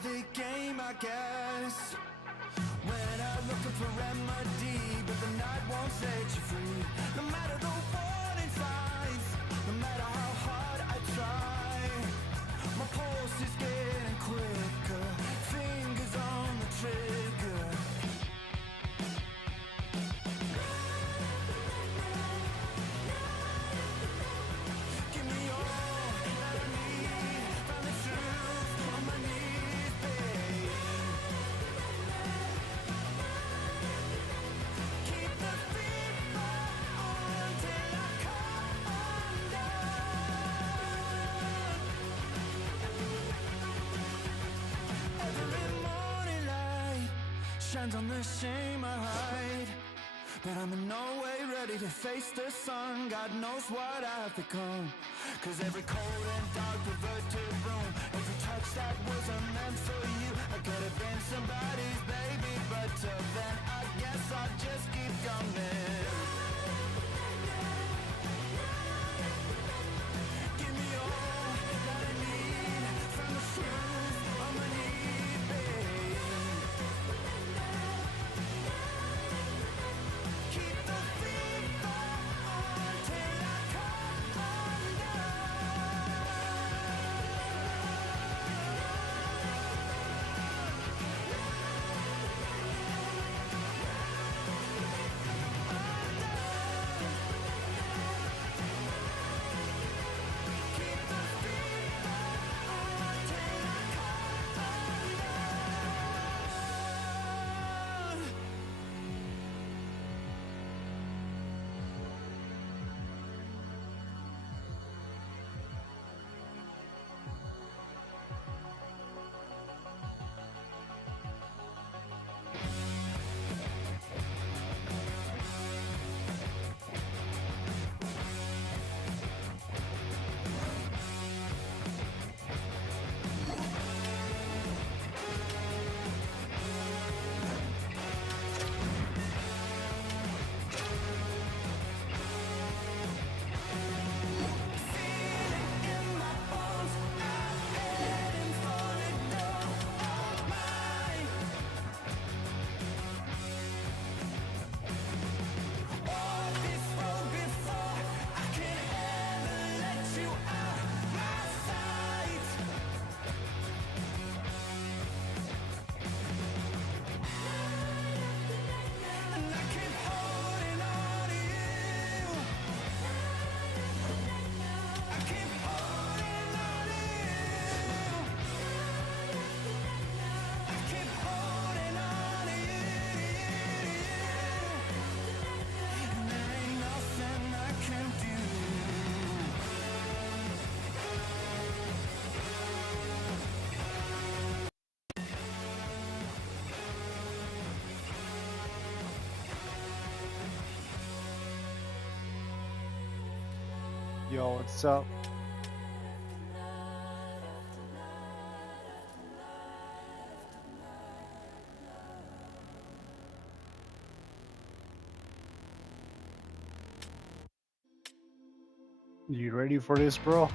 The game, I guess. When I'm looking for remedy, but the night won't set you free. No matter the warning signs, no matter how hard I try, my pulse is getting quicker, fingers on the trigger. Give me all that I need, find the truth on my knees, babe. Keep the fever on till I come undone. Every morning light shines on the shame I hide, but I'm in no way ready to face the sun. God knows what I've become. Cause every cold and dark perverted room, every touch that wasn't meant for you, I could have been somebody's baby, but till then I guess I'll just keep coming. Give me all that I need, from the truth on my knees, babe. Keep the fever on till I come undone. Keep the fever on till I come undone. Yo, what's up? You ready for this, bro?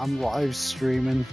I'm live streaming.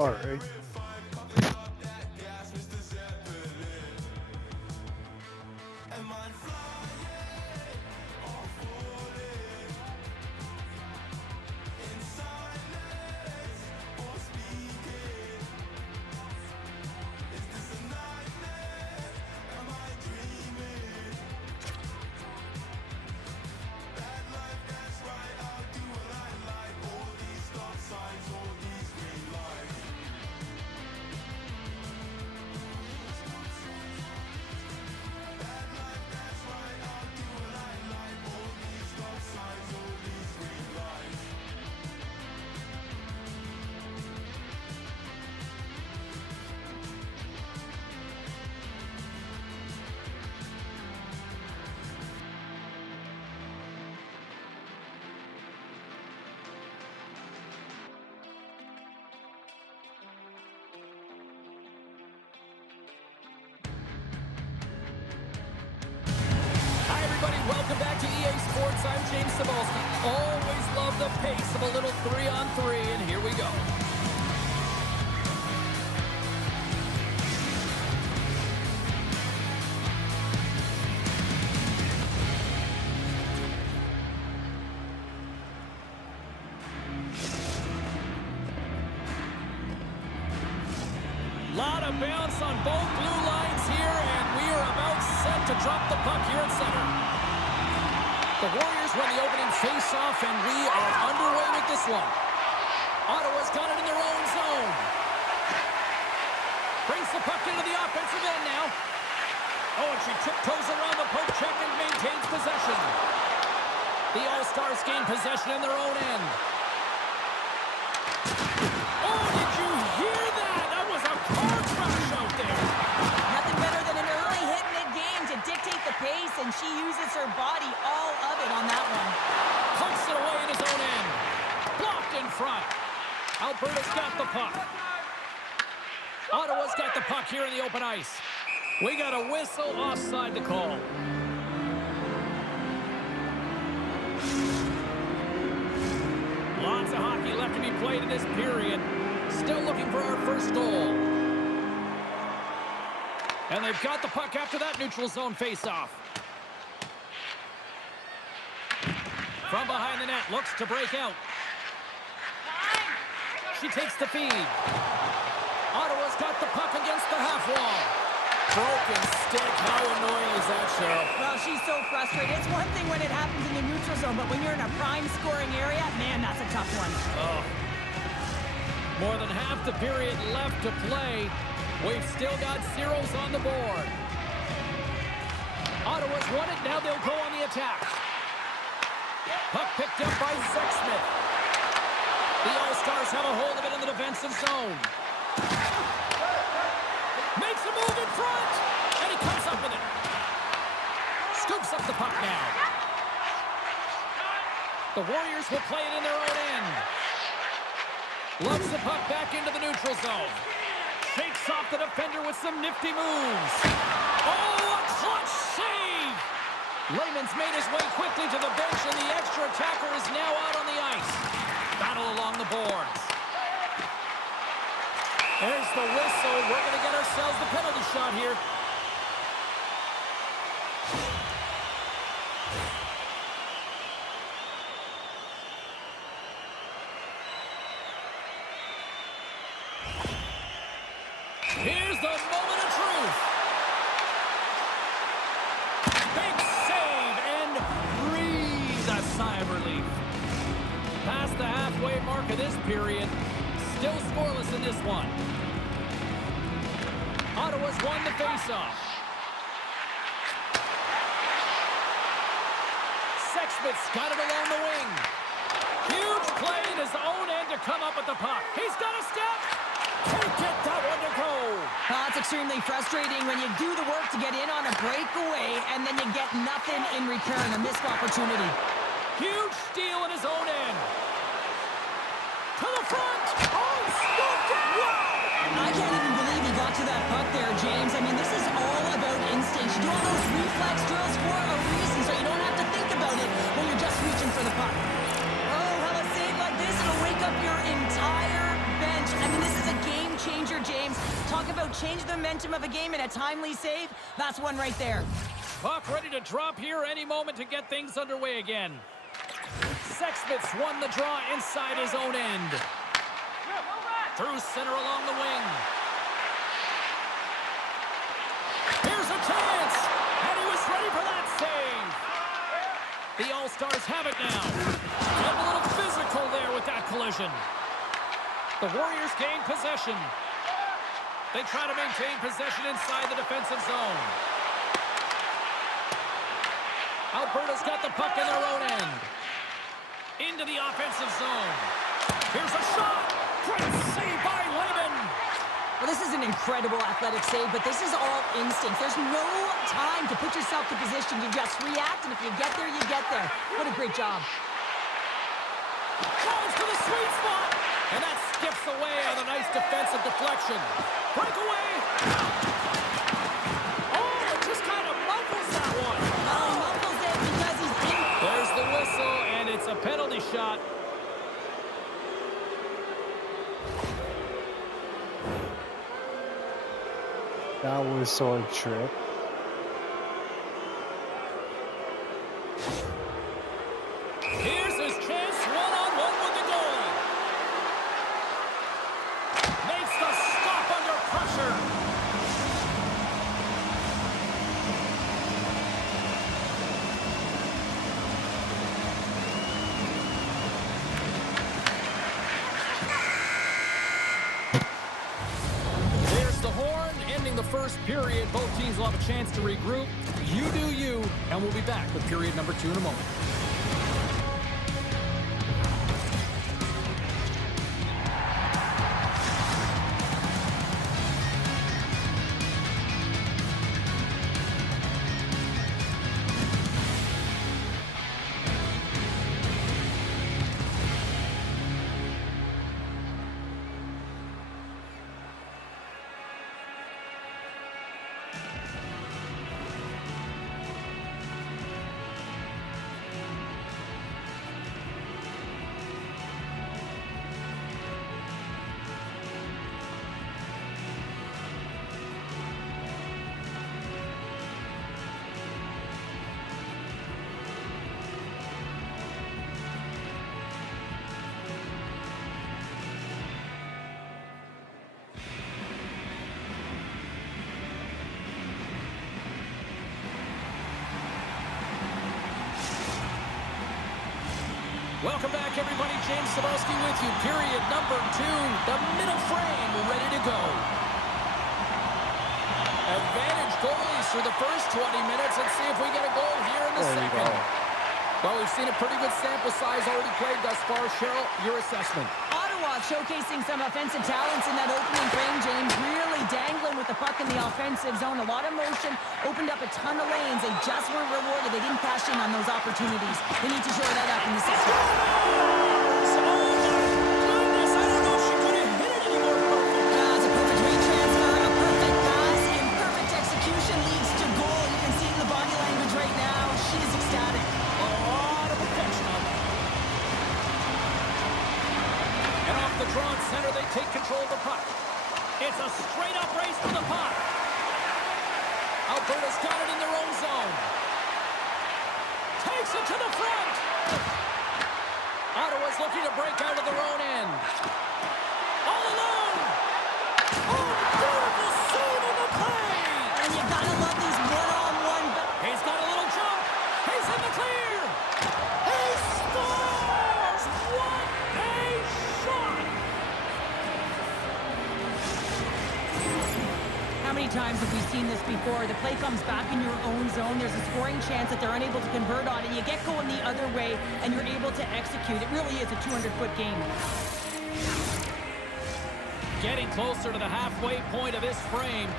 Alright. Welcome back to EA Sports. I'm James Cebulski. Always love the pace of a little 3-on-3, and here we go. Lot of bounce on both blue lines here, and we are about set to drop the puck here at center. The Warriors win the opening face-off, and we are underway with this one. Ottawa's got it in their own zone. Brings the puck into the offensive end now. Oh, and she tiptoes around the poke check and maintains possession. The All-Stars gain possession in their own end. Oh, did you hear that? That was a car crash out there. Nothing better than an early hit in the game to dictate the pace, and she uses her body all of it on that one. Punts it away in his own end. Blocked in front. Alberta's got the puck. Ottawa's got the puck here in the open ice. We got a whistle offside to call. Lots of hockey left to be played in this period. Still looking for our first goal. And they've got the puck after that neutral zone faceoff. From behind the net, looks to break out. She takes the feed. Ottawa's got the puck against the half wall. Broken stick. How annoying is that, Cheryl? Well, she's so frustrated. It's one thing when it happens in the neutral zone, but when you're in a prime scoring area, man, that's a tough one. Oh. More than half the period left to play. We've still got zeros on the board. Ottawa's won it. Now they'll go on the attack. Puck picked up by Sexsmith. The All-Stars have a hold of it in the defensive zone. Makes a move in front. And he comes up with it. Scoops up the puck now. The Warriors will play it in their own end. Loves the puck back into the neutral zone. Shakes off the defender with some nifty moves. Oh, a clutch save! Layman's made his way quickly to the bench, and the extra attacker is now out on the ice. Battle along the boards. There's the whistle. We're going to get ourselves the penalty shot here. Here's the moment of truth. Big save and breathe a sigh of relief. Past the halfway mark of this period. Still scoreless in this one. Ottawa's won the faceoff. Sexsmith's got it along the wing. Huge play in his own end to come up with the puck. He's got a step. Can't get that one to go. Well, it's extremely frustrating when you do the work to get in on a breakaway and then you get nothing in return, a missed opportunity. Huge steal in his own end. To the front. Oh, stopped it. Wow. I can't even believe he got to that puck there, James. I mean, this is all about instinct. You do all those reflex drills for a reason, so you don't have to think about it when you're just reaching for the puck. Oh, how a save like this, it'll wake up your entire bench. I mean, this is a game change the momentum of a game in a timely save, that's one right there. Puck ready to drop here any moment to get things underway again. Sexsmith's won the draw inside his own end. Through center along the wing. Here's a chance! And he was ready for that save! The All-Stars have it now. Get a little physical there with that collision. The Warriors gain possession. They try to maintain possession inside the defensive zone. Alberta's got the puck in their own end. Into the offensive zone. Here's a shot! Great save by Lehman! Well, this is an incredible athletic save, but this is all instinct. There's no time to put yourself to position. You just react, and if you get there, you get there. What a great job. Goes to the sweet spot! And that skips away on a nice defensive deflection. Breakaway! Oh, it just kind of muffles that one. He muffles it because he's in. There's the whistle, and it's a penalty shot. That was so a trip. Here's his chance, one-on-one with the goalie. Makes the stop under pressure. There's the horn, ending the first period. Both teams will have a chance to regroup. You do you, and we'll be back with period number 2 in a moment. Welcome back, everybody. James Cybulski with you. Period number 2. The middle frame ready to go. Advantage goalies for the first 20 minutes. Let's see if we get a goal here in the second. Well, we've seen a pretty good sample size already played thus far. Cheryl, your assessment. Ottawa showcasing some offensive talents in that opening frame, James. Really dangling with the puck in the offensive zone. A lot of motion, opened up a ton of lanes. They just weren't rewarded. They didn't cash in on those opportunities. They need to shore that up in the second. Oh, my goodness. I don't know if she could have hit it any more perfect. It's a perfect weight transfer, a perfect pass, and perfect execution leads to goal. You can see it in the body language right now. She's ecstatic. A lot of protection on that. And off the draw at center, they take control of the puck. It's a straight-up race to the puck. Alberta's got it in their own zone. Takes it to the front. Ottawa's looking to break out of their own end. All alone. Oh, beautiful save on the play. And you gotta love these one-on-one. He's got a little jump. He's in the clear. He scores. What a shot. How many times have we seen this before? The play comes back in your own zone. There's a scoring chance that they're unable to convert on it. You get going the other way, and you're able to execute. It really is a 200-foot game. Getting closer to the halfway point of this frame.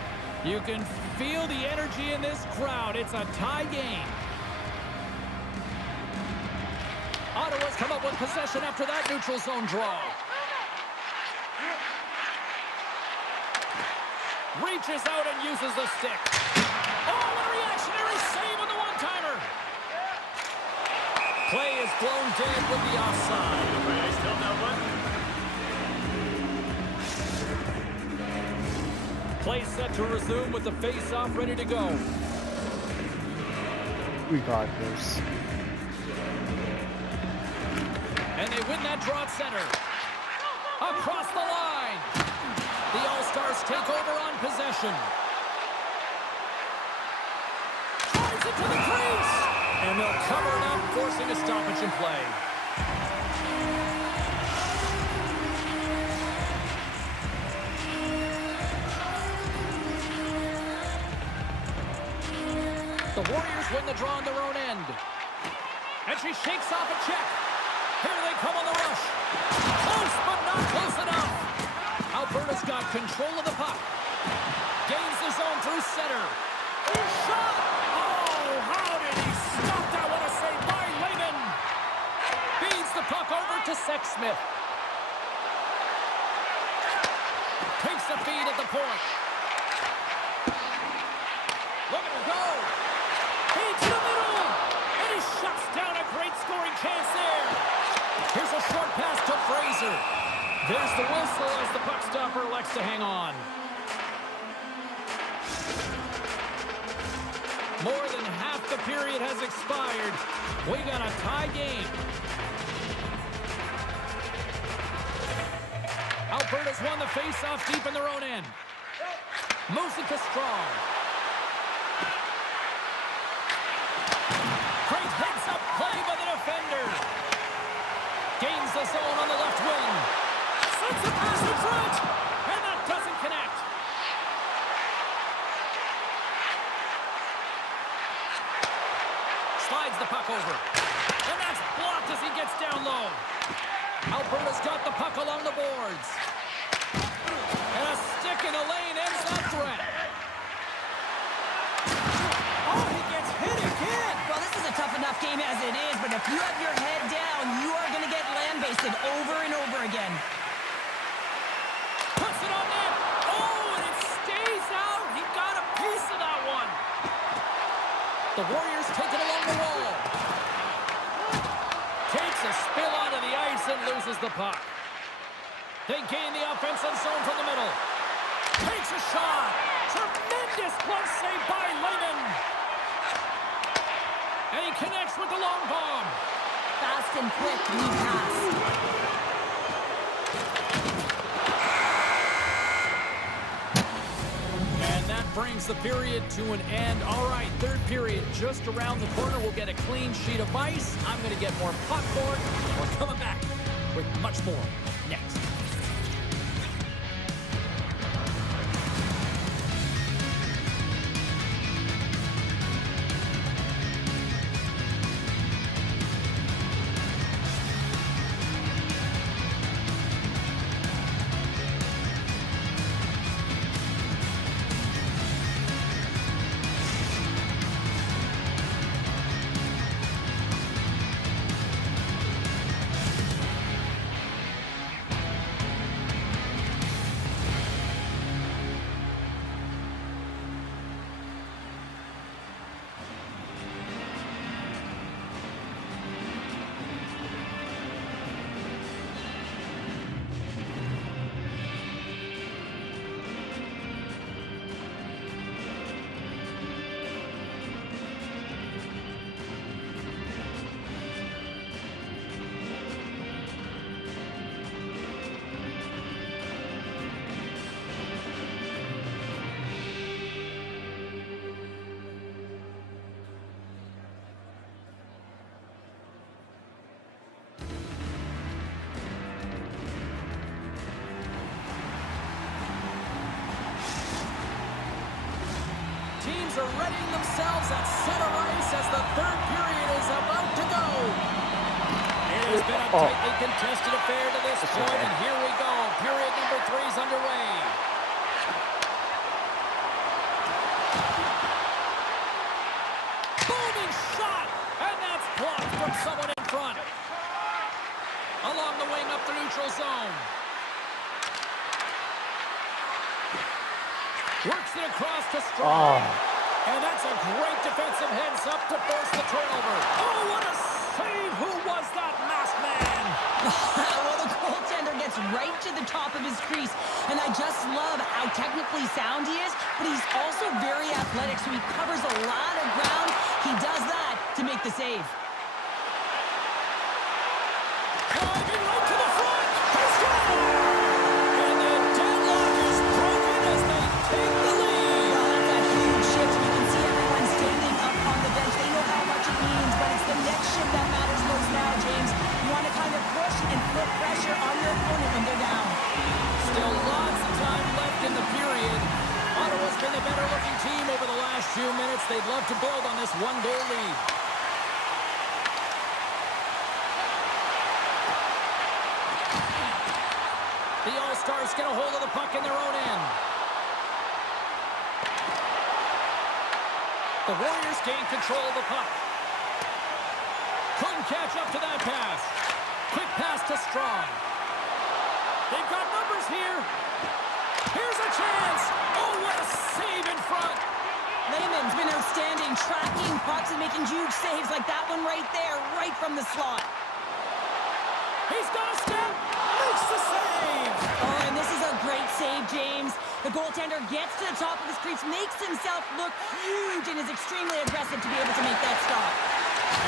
You can feel the energy in this crowd. It's a tie game. Ottawa's come up with possession after that neutral zone draw. Reaches out and uses the stick. Oh, what a reactionary save on the one-timer. Play is blown dead with the offside. Play set to resume with the face-off ready to go. We got this. And they win that draw at center. Across the line. The All-Stars take over on possession. Drives it to the crease. And they'll cover it up, forcing a stoppage in play. The Warriors win the draw on their own end. And she shakes off a check. Here they come on the rush. Close, but not close enough. Alberta's got control of the puck. Gains the zone through center. Shot! Oh, how did he stop that? What a save by Lehman. Feeds the puck over to Sexsmith. Takes the feed at the point. Look at her go. Feed to the middle. And he shuts down a great scoring chance there. Here's a short pass to Fraser. There's the whistle as the puck stopper elects to hang on. More than half the period has expired. We got a tie game. Alberta's won the face-off deep in their own end. Moves it to Strong. Great heads-up play by the defender. Gains the zone on the left wing. Sends a pass in front. And that doesn't connect. Slides the puck over. And that's blocked as he gets down low. Alberta's got the puck along the boards. And a stick in the lane ends that threat. Oh, he gets hit again. Well, this is a tough enough game as it is, but if you have your head down, you are going to get lambasted over and over again. Puts it on net. Oh, and it stays out. He got a piece of that one. The Warriors take it along the wall. Takes a spill onto the ice and loses the puck. They gain the offensive zone from the middle. Takes a shot. Tremendous glove save by Lehman. And he connects with the long bomb. Fast and quick, lead pass. And that brings the period to an end. All right, third period just around the corner. We'll get a clean sheet of ice. I'm going to get more popcorn. We're coming back with much more next. Teams are readying themselves at center ice as the third period is about to go. It has been a tightly contested affair to this point, and here we go. Period number 3 is underway. Booming shot, and that's blocked from someone in front. Along the wing up the neutral zone. Works it across to Strong. And that's a great defensive heads-up to force the turnover. Oh, what a save! Who was that masked man? Well, the goaltender gets right to the top of his crease. And I just love how technically sound he is, but he's also very athletic, so he covers a lot of ground. He does that to make the save. Driving right to the front. He scores! And the deadlock is broken as they take the lead. Well, that's a huge shift. You can see everyone standing up on the bench. They know how much it means, but it's the next shift that matters most now, James. You want to kind of push and put pressure on your opponent when they're down. Still lots of time left in the period. Ottawa's been the better-looking team over the last few minutes. They'd love to build on this one-goal lead. The All-Stars get a hold of the puck in their own end. The Warriors gain control of the puck. Couldn't catch up to that pass. Quick pass to Strong. They've got numbers here. Here's a chance. Oh, what a save in front. Lehman's been outstanding, tracking pucks and making huge saves like that one right there, right from the slot. He's got a step. Makes the save. Oh, and this is a great save, James. The goaltender gets to the top of his crease, makes himself look huge, and is extremely aggressive to be able to make that stop.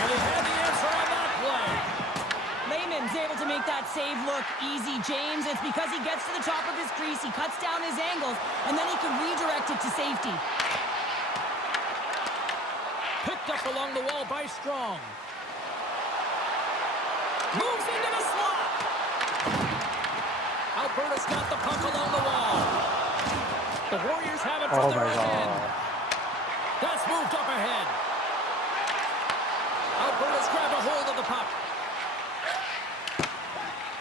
And he had the answer on that play. Lehman's able to make that save look easy, James. It's because he gets to the top of his crease, he cuts down his angles, and then he can redirect it to safety. Picked up along the wall by Strong. Moves into the slot. Alberta's got the puck along the wall. The Warriors have it from Oh their my own end. god. That's moved up ahead. Alberta's grabbed a hold of the puck.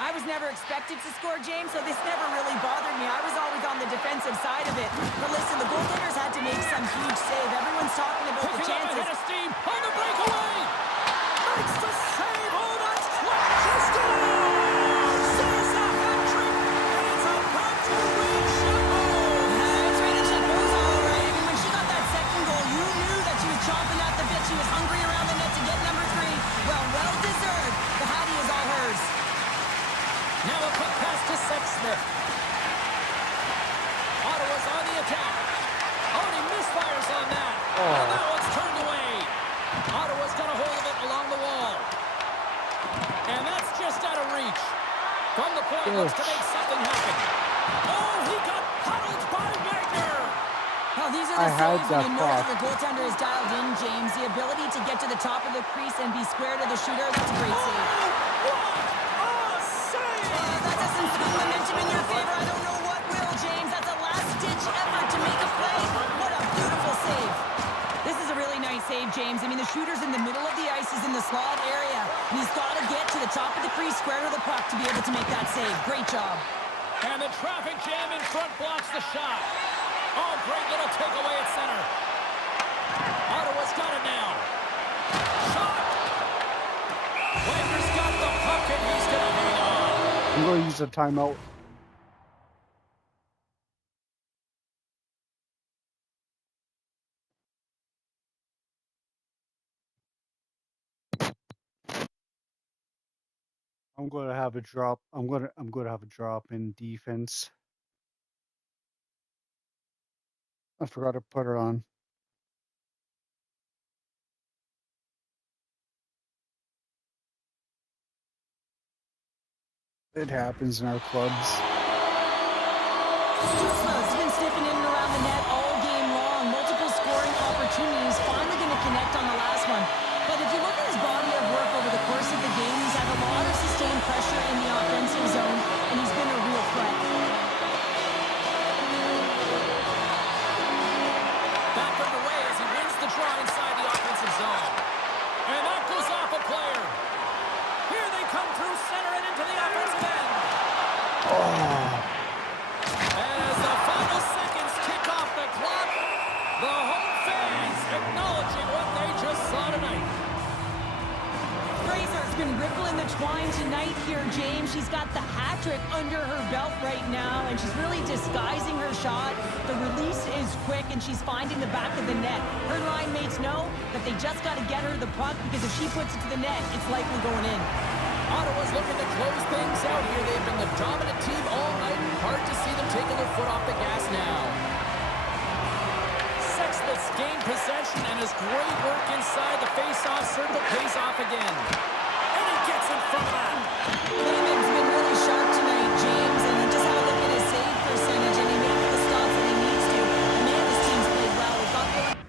I was never expected to score, James, so this never really bothered me. I was always on the defensive side of it. But listen, the goaltenders had to make some huge save. Everyone's talking about the Picking up chances. ahead of steam on the breakaway. Makes the save. Oh, that's clutch. He scores! There's a hat trick, and it's about to reach Chapeau. It's Rachel Chapeau's all right. I mean, when she got that second goal, you knew that she was chomping at the bit. She was hungry around the net to get number 3. Well deserved. The Hattie is all hers. Now a quick pass to Sexsmith. Ottawa's on the attack. Oh, and he misfires on that. And that one's turned away. Ottawa's got a hold of it along the wall. And that's just out of reach. From the point, looks to make something happen. Oh, he got huddled by Wagner. Oh, these are I the had saves that when you know that puck. your goaltender is dialed in, James. The ability to get to the top of the crease and be square to the shooter, that's a great save. That doesn't swing momentum in your favor. I don't know what will, James. That's a last-ditch effort to make a play. What a beautiful save. This is a really nice save, James. I mean, the shooter's in the middle of the ice. He's in the slot area. And he's got to get to the top of the crease, square to the puck to be able to make that save. Great job. And the traffic jam in front blocks the shot. Oh, great little takeaway at center. Ottawa's got it now. Shot. Wagner's got the puck, and he's going to hang on. I'm going to use a timeout. I'm going to have a drop. I'm going to have a drop in defense. I forgot to put her on. It happens in our clubs. Stützle's been sniffing in and around the net all game long. Multiple scoring opportunities. Finally going to connect on the last one. But if you look at his body of work over the course of the game, he's had a lot of sustained pressure in the offensive zone, and he's been a real threat. Back underway as he wins the draw inside the offensive zone. And that goes off a player. Here they come through center and into the offensive end. As the final seconds kick off the clock, the home fans acknowledging what they just saw tonight. Fraser's been rippling the twine tonight here, James. She's got the hat trick under her belt right now, and she's really disguising her shot. The release is quick, and she's finding the back of the net. Her line mates know that they just got to get her the puck, because if she puts it to the net, it's likely going in. Ottawa's looking to close things out here. They've been the dominant team all night. Hard to see them taking their foot off the gas now. Sexsmith's gained possession, and his great work inside the face-off circle pays off again. And he gets in front of that. Lehman's been really sharp tonight, James, and just have a look at his save percentage, and he makes the stops that he needs to. And man, his team's played well. We've got the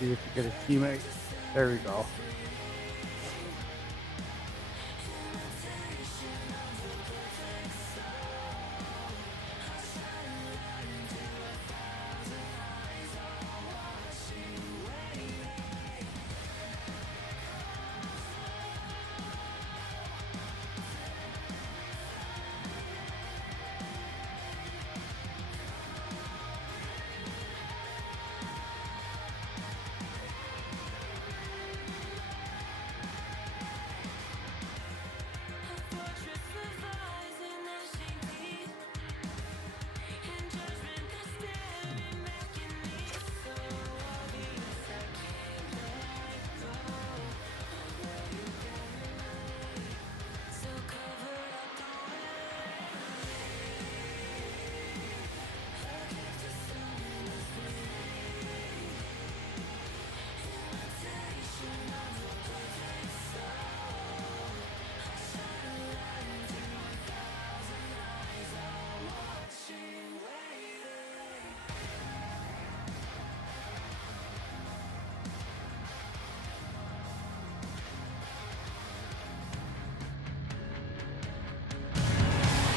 See if you get a teammate. There we go.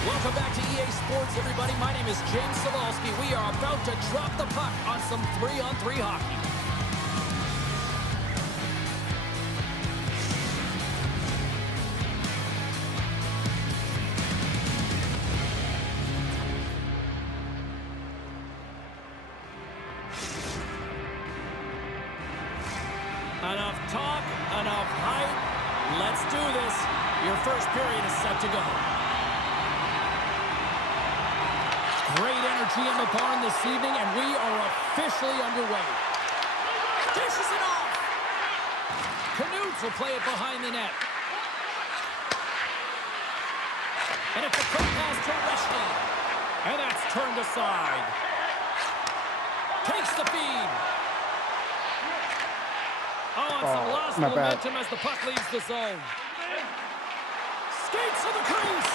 Welcome back to EA Sports, everybody. My name is James Cybulski. We are about to drop the puck on some 3-on-3 hockey. Enough talk, enough hype. Let's do this. Your first period is set to go. Great energy in the barn this evening, and we are officially underway. Dishes it off. Knut will play it behind the net. And it's a quick pass to Wesley. And that's turned aside. Takes the feed. Oh, and some lost momentum as the puck leaves the zone. Skates to the crease.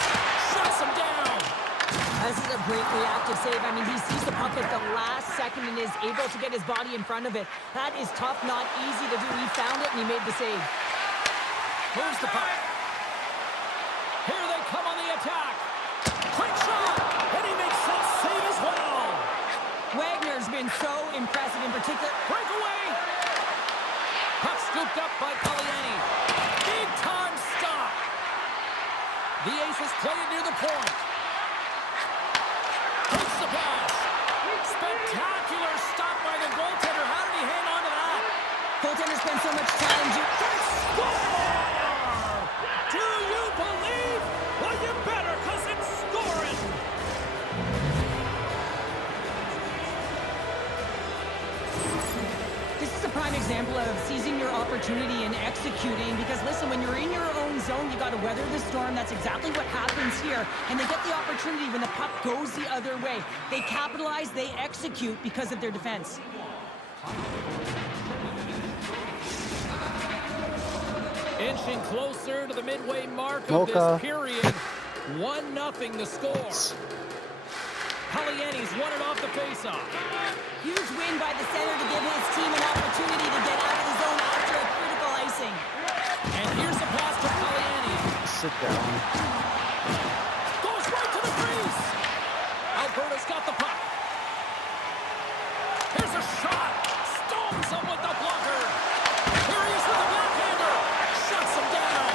Shuts him down. This is a great reactive save. I mean, he sees the puck at the last second and is able to get his body in front of it. That is tough, not easy to do. He found it and he made the save. Moves the puck. Here they come on the attack. Quick shot, and he makes that save as well. Wagner's been so impressive in particular. Breakaway. Puck scooped up by Poliani. Big time stop. The Aces play it near the point. Takes the pass. Spectacular stop by the goaltender. How did he hang on to that? Goaltender spent so much time. Score! Do you believe? Well, you better, because it's scoring. This is a prime example of seizing your opportunity and executing, because listen, when you're in your own zone, you got to weather the storm. That's exactly what happens here. And they get the opportunity when the puck goes the other way. They capitalize, they execute because of their defense. Inching closer to the midway mark of Mocha. this period. 1-0 the score. Paliani's won it off the faceoff. Huge win by the center to give his team an opportunity to get out of the zone after a critical icing. And here's a pass to Paliani. Sit down. Goes right to the crease. Alberta's got the puck. Here's a shot. Stones him with the blocker. Here he is with the backhander. Shuts him down.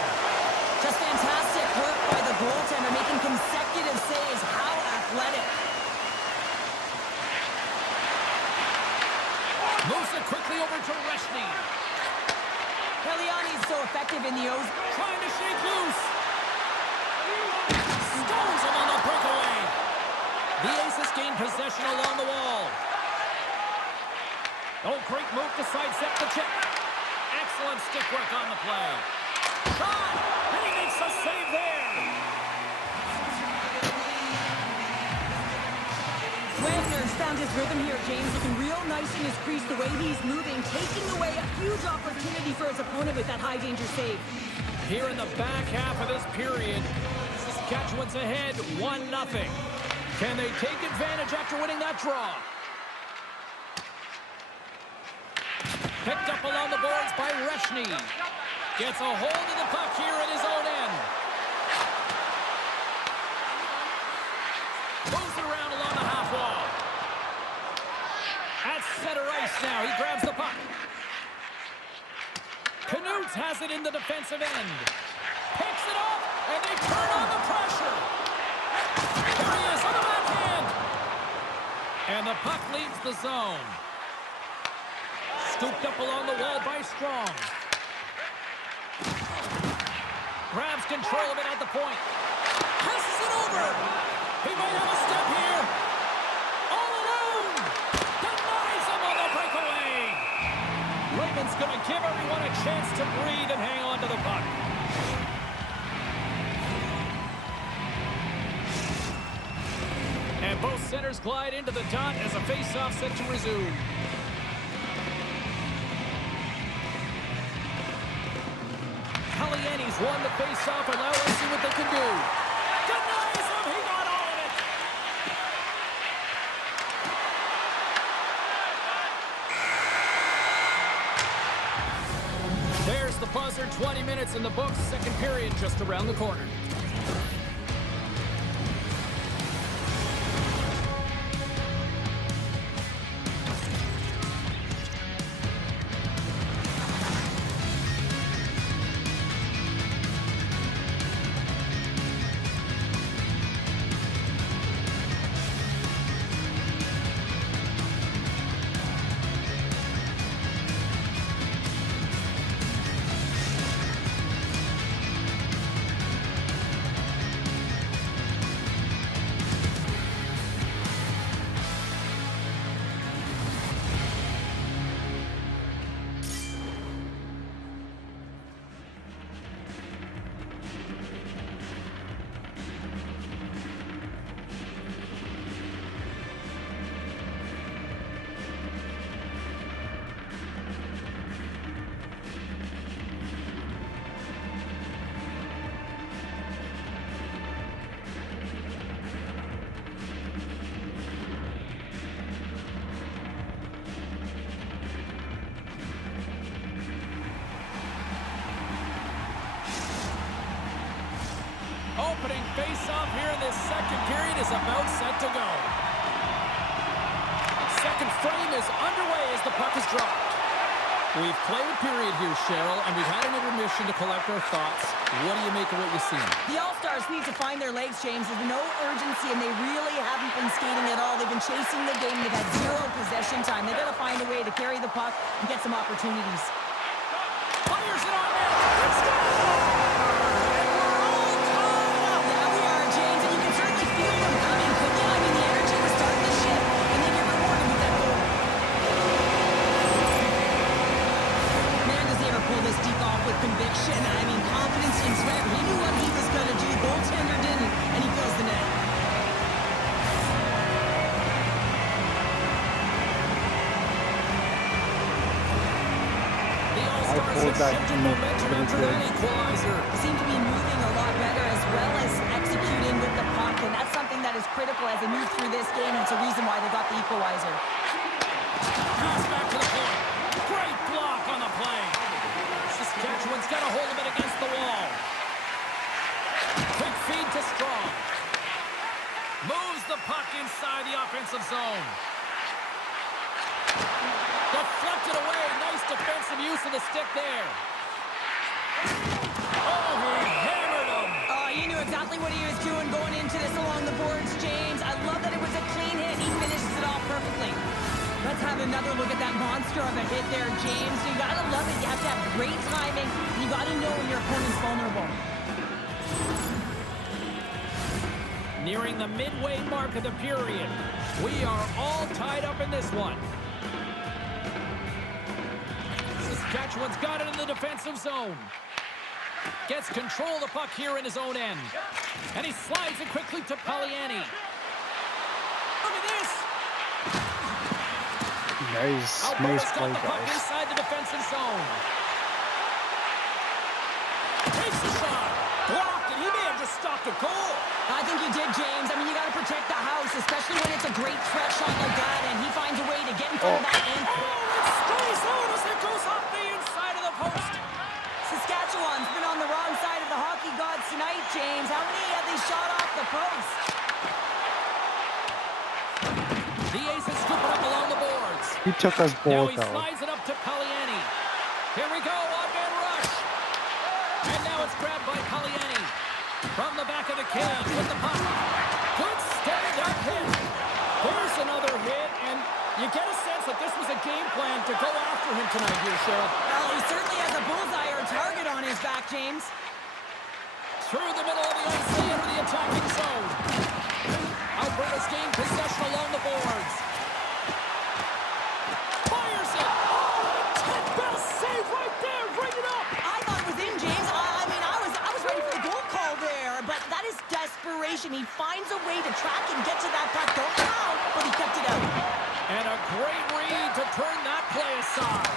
Just fantastic work by the goaltender, making consecutive saves. How athletic. Moves it quickly over to Reshny. Peliani's so effective in the O's. Trying to shake loose. Stones him on the breakaway. The Aces gain possession along the wall. Oh, great move to sidestep the check. Excellent stick work on the play. Shot! And he makes a save there. Wagner's found his rhythm here, James, looking real nice in his crease, the way he's moving, taking away a huge opportunity for his opponent with that high-danger save. Here in the back half of this period, Saskatchewan's ahead 1-0. Can they take advantage after winning that draw? Picked up along the boards by Reshny. Gets a hold of the puck here at his own end. Moves it around along the half wall. At center ice now, he grabs the puck. Knutes has it in the defensive end. Picks it up, and they turn on the pressure. There he is on the backhand. And the puck leaves the zone. Scooped up along the wall by Strong. Grabs control of it at the point. Passes it over. He might have a step here. All alone. Denies him on the breakaway. Raymond's going to give everyone a chance to breathe and hang on to the puck. And both centers glide into the dot as a face-off set to resume. Paliani's won the face-off, and now let's see what they can do. Denies him! He got all of it! There's the buzzer. 20 minutes in the books. Second period just around the corner. Opening face-off here in this second period is about set to go. Second frame is underway as the puck is dropped. We've played a period here, Cheryl, and we've had an intermission to collect our thoughts. What do you make of what you've seen? The All-Stars need to find their legs, James. There's no urgency, and they really haven't been skating at all. They've been chasing the game. They've had zero possession time. They've got to find a way to carry the puck and get some opportunities. Fires it on net. Let's go! Conviction, I mean confidence in sweat. He knew what he was going to do. Goaltender didn't, and he fills the net. The Stars pulled have that shifted deep momentum pretty after good. that equalizer. Seem to be moving a lot better as well as executing with the puck, and that's something that is critical as they move through this game, and it's a reason why they got the equalizer. Pass back to the point. Great block on the play. Saskatchewan's got a hold of it against the wall. Quick feed to Strong. Moves the puck inside the offensive zone. Deflected away. Nice defensive use of the stick there. Oh, he hammered him. Oh, you knew exactly what he was doing going into this along the boards, James. I love that it was a clean hit. He finishes it off perfectly. Let's have another look at that monster of a hit there, James. You gotta love it. You have to have great timing. You gotta know when your opponent's vulnerable. Nearing the midway mark of the period. We are all tied up in this one. Saskatchewan's got it in the defensive zone. Gets control of the puck here in his own end. And he slides it quickly to Palliani. Look at this. Nice Alberta's got play, the puck guys. inside the defensive zone. Takes a shot. Blocked, and he may have just stopped a goal. I think you did, James. I mean, you got to protect the house, especially when it's a great threat shot like that, and he finds a way to get in front of that and Oh, it stays out as it goes off the inside of the post. Saskatchewan's been on the wrong side of the hockey gods tonight, James. How many have they shot off the post? The Aces scoop it up along the boards. He took us Now both he out. slides it up to Palliani. Here we go, one-man rush. And now it's grabbed by Palliani. From the back of the cage with the puck. Good stand-up hit. There's another hit, and you get a sense that this was a game plan to go after him tonight here, Cheryl. Well, he certainly has a bullseye or a target on his back, James. Through the middle of the ice, they enter the attacking zone. Alberta's gained possession along the boards. Fires it. Oh, best save right there. Bring it up. I thought it was in, James. I mean, I was ready for the goal call there, but that is desperation. He finds a way to track and get to that puck. Don't foul, but he kept it out. And a great read to turn that play aside.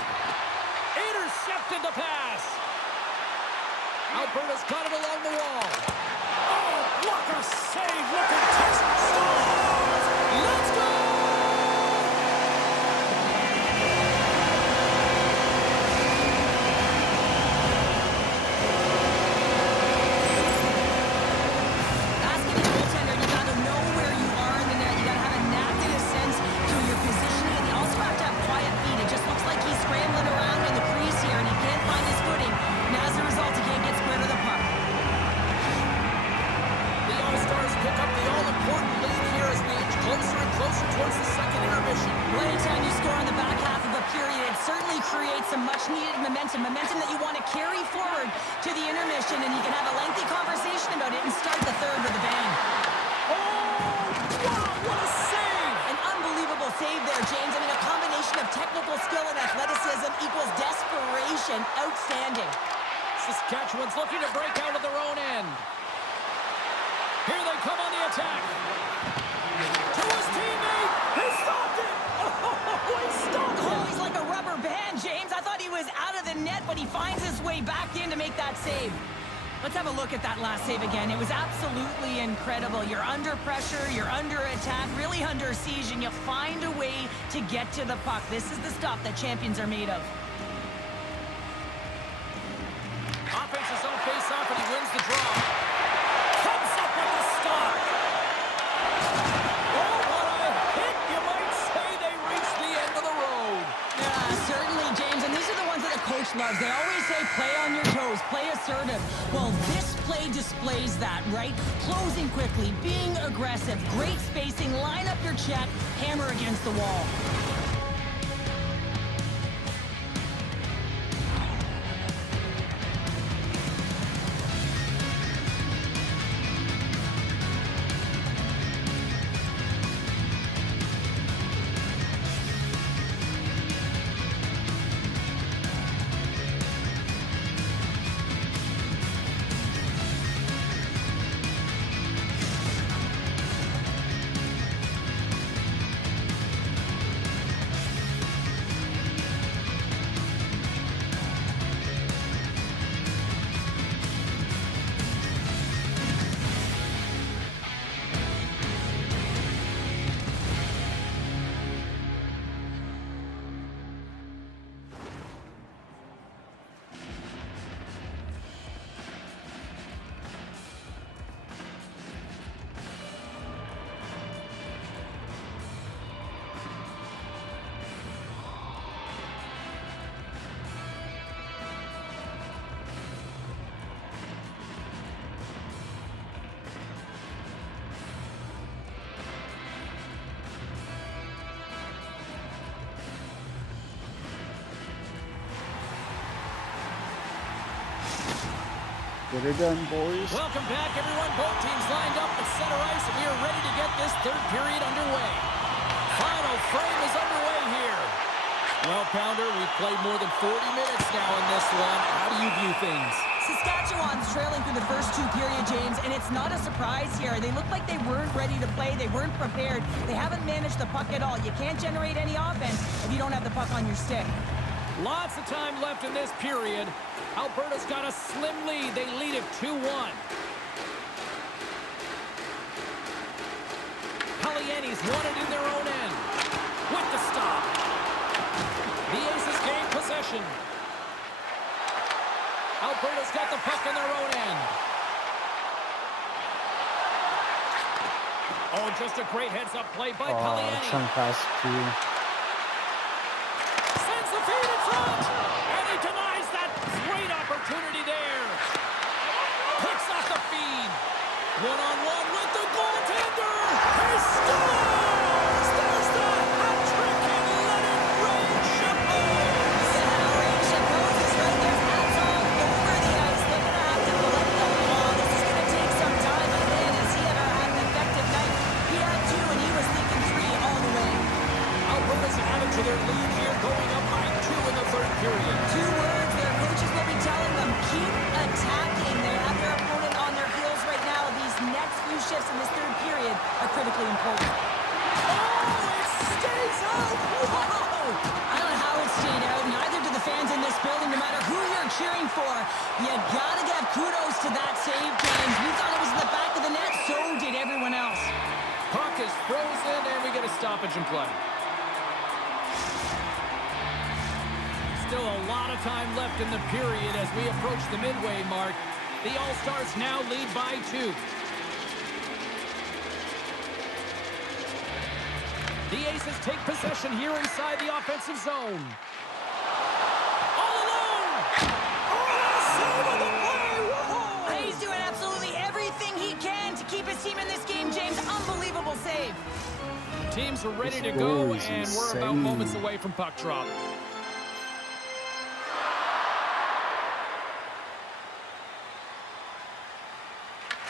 Intercepted the pass. Alberta's got it along the wall. Oh, what a save. Look at this. Stars. Let's go. Asking a goaltender, you got to know where you are in the net. You got to have a knack and a sense to your positioning, and you also have to have quiet feet. It just looks like he's scrambling around in the crease here, and he can't find his footing. And as a result, he can't get square to the puck. The All-Stars pick up the all-important lead here as we inch closer and closer towards the second intermission. Well, anytime you score on the back half of a period, it certainly creates some much-needed momentum that you want to carry forward to the intermission, and you can have a lengthy conversation about it and start the third with a bang. Oh, wow, what a save! An unbelievable save there, James. I mean, a combination of technical skill and athleticism equals desperation. Outstanding. Saskatchewan's looking to break out of their own end. Here they come on the attack. To his teammate. He stopped it. Oh, he stopped Oh, it. he's like a rubber band, James. I thought he was out of the net, but he finds his way back in to make that save. Let's have a look at that last save again. It was absolutely incredible. You're under pressure, you're under attack, really under siege, and you find a way to get to the puck. This is the stuff that champions are made of. Offense's own face-off, and he wins the draw. Comes up with the stop. Oh, what a hit. You might say they reached the end of the road. Yeah, certainly, James. And these are the ones that a coach loves. They always say, play on your toes, play assertive. Well, this play displays that, right? Closing quickly, being aggressive, great spacing, line up your check, hammer against the wall. Get it done, boys. Welcome back, everyone. Both teams lined up at center ice, and we are ready to get this third period underway. Final frame is underway here. Well, Pounder, we've played more than 40 minutes now in this one. How do you view things? Saskatchewan's trailing through the first two periods, James, and it's not a surprise here. They look like they weren't ready to play. They weren't prepared. They haven't managed the puck at all. You can't generate any offense if you don't have the puck on your stick. Lots of time left in this period. Alberta's got a slim lead. They lead it 2-1. Paliani's won it in their own end. With the stop. The Aces gain possession. Alberta's got the puck in their own end. Oh, just a great heads-up play by Paliani. Chunk pass to Sends the feed in front. And he denies that great opportunity there. Picks off the feed. One-on-one with the goaltender. He scores! There's the hat trick and let it rain Chapeaus. Rain Chapeaus is right there. Hats all over the ice. They're going to have to collect them all. This is going to take some time. But man, has he ever had an effective night. He had two, and he was thinking three all the way. Alberta's added to their lead here, going up by 2 in the third period. Two words their coaches will be telling them: keep attacking. They have their opponent on their heels right now. These next few shifts in this third period are critically important. Oh, it stays out! Whoa! I don't know how it stayed out. Neither do the fans in this building, no matter who you're cheering for. You gotta give kudos to that save, James. We thought it was in the back of the net. So did everyone else. Puck is frozen, and we get a stoppage in play. Still a lot of time left in the period as we approach the midway mark. The All-Stars now lead by 2. The Aces take possession here inside the offensive zone. All alone! Oh, save of the play! Whoa! He's doing absolutely everything he can to keep his team in this game, James. Unbelievable save. Teams are ready to This go, goal is and we're about insane. moments away from puck drop.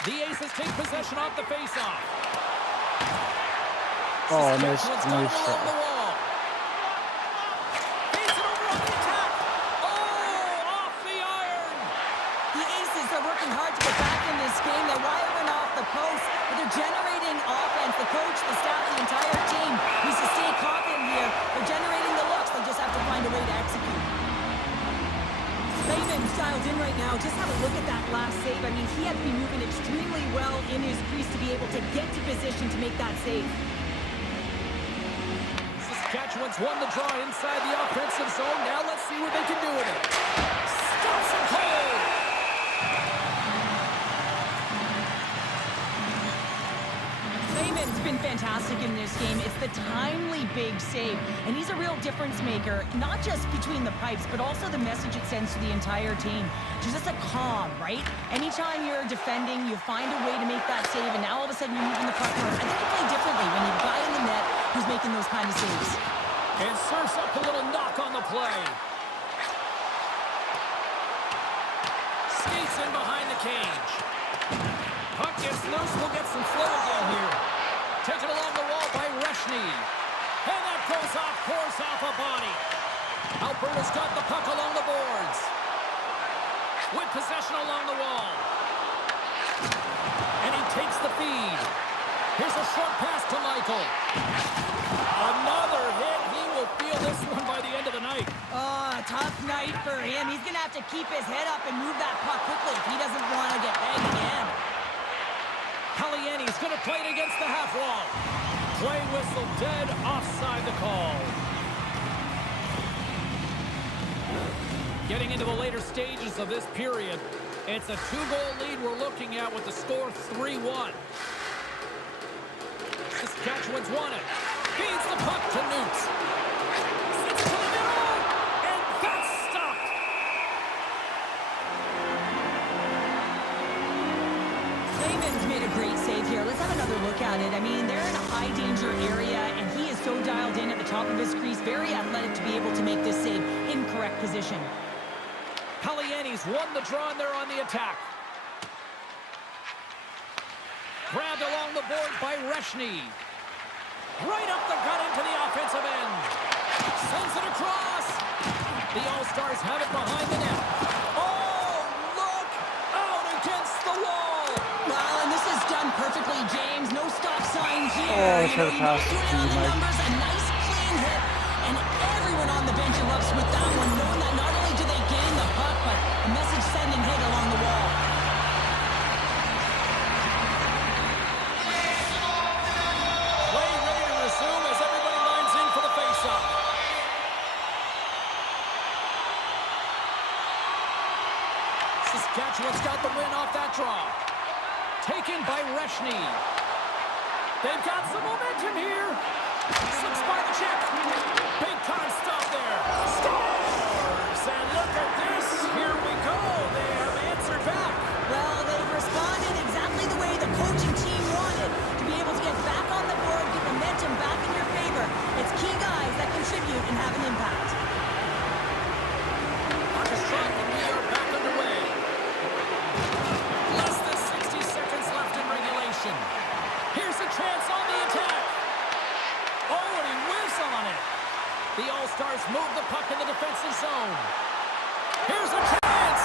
The Aces take possession off the faceoff. Oh, nice, Saskatchewan's got nice him along the shot. wall. Feeds it over on the attack. Oh, off the iron. The Aces are working hard to get back in this game. They're wiring off the post, but they're generating offense. The coach, the staff, the entire team needs to stay confident here. They're generating the looks. They just have to find a way to execute. Layman's dialed in right now. Just have a look at that last save. I mean, he had to be moving extremely well in his crease to be able to get to position to make that save. Saskatchewan's won the draw inside the offensive zone. Now let's see what they can do with it. Stops it cold. Layman's been fantastic in this game. It's the timely big save, and he's a real difference maker, not just between the pipes, but also the message it sends to the entire team. Just a calm, right? Anytime you're defending, you find a way to make that save, and now all of a sudden you're moving the puck around. I think you play differently when you've got in the net who's making those kind of saves. And serves up a little knock on the play. Skates in behind the cage. Puck gets loose. We'll get some flow again here. Taken along the wall by Reshny. And that goes off, pours off a body. Alberta's got the puck along the boards. With possession along the wall. And he takes the feed. Here's a short pass to Michael. Another hit. He will feel this one by the end of the night. Oh, tough night for him. He's going to have to keep his head up and move that puck quickly if he doesn't want to get bagged again. Paliani's going to play it against the half wall. Play whistle dead, offside the call. Getting into the later stages of this period, it's a 2-goal lead we're looking at with the score 3-1. Saskatchewan's won it. Feeds the puck to Newts. Sits to the middle, and that's stopped. Layman's made a great save here. Let's have another look at it. I mean, they're in a high-danger area, and he is so dialed in at the top of his crease. Very athletic to be able to make this save in correct position. Paliani's won the draw, and they're on the attack. Grabbed along the board by Reshny. Right up the gut into the offensive end. Sends it across. The All-Stars have it behind the net. Oh, look out against the wall. Well, and this is done perfectly, James. No stop sign here. Oh, I should have passed it Doing to all you, the Mike. numbers, a nice clean hit, and everyone on the bench erupts with that one, knowing that not only do they gain the puck, but a message-sending hit along the wall. Play ready to resume as everybody lines in for the face-off. Saskatchewan's got the win off that draw. Taken by Reshny. They've got some momentum here. Slips by the check. Big time stop there. Scores! And look at this. Here we go. They have answered back. Well, they've responded exactly the way the coaching team wanted, to be able to get back on the board, get momentum back in your favor. It's key guys that contribute and have an impact. Orchestra, and we are back underway. Less than 60 seconds left in regulation. Here's a chance on the attack. Oh, and he whiffs on it. The All-Stars move the puck in the defensive zone. Here's a chance.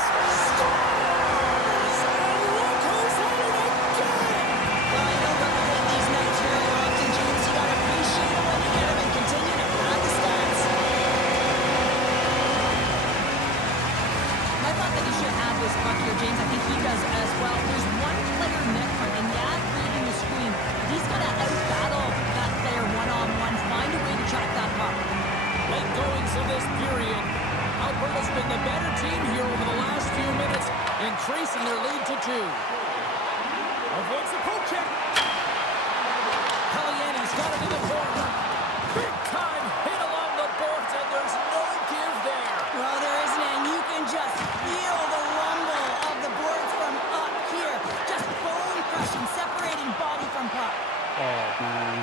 Scores! And look who's in it again. Well, I know representing these nights very often, James. You gotta appreciate it when you get them and continue to pad the stats. I thought that he should have this puck here, James. I think he does as well. There's one player net front, and yeah, creating the screen. He's got to out-battle that player one-on-one, find a way to track that puck. Late goings of this period. Alberta's been the better team here over the last few minutes, increasing their lead to 2. Avoids the poke check. Paliani's got it in the corner. Big time hit along the boards, and there's no give there. Well, there isn't, and you can just feel the rumble of the boards from up here. Just bone crushing, separating body from puck. Oh, man.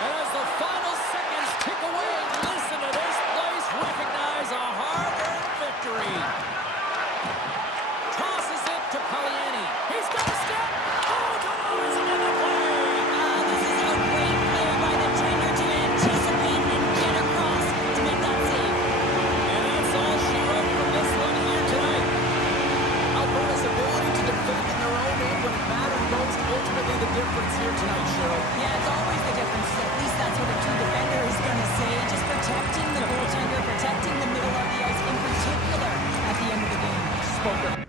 And as the final seconds tick away, listen to this place recognize a hard-earned victory. Tosses it to Paliani. He's got a step. Oh, delivers it in the play. This is a great play by the trainer to anticipate and get across to make that save. And that's all she wrote from this one here tonight. Alberta's ability to defend in their own end when it mattered most, ultimately the difference here tonight, Cheryl. Yeah, it's always the difference. At least that's what a true defender is going to say. Just protecting the goaltender, protecting the middle of the ice in particular at the end of the game. Spoken.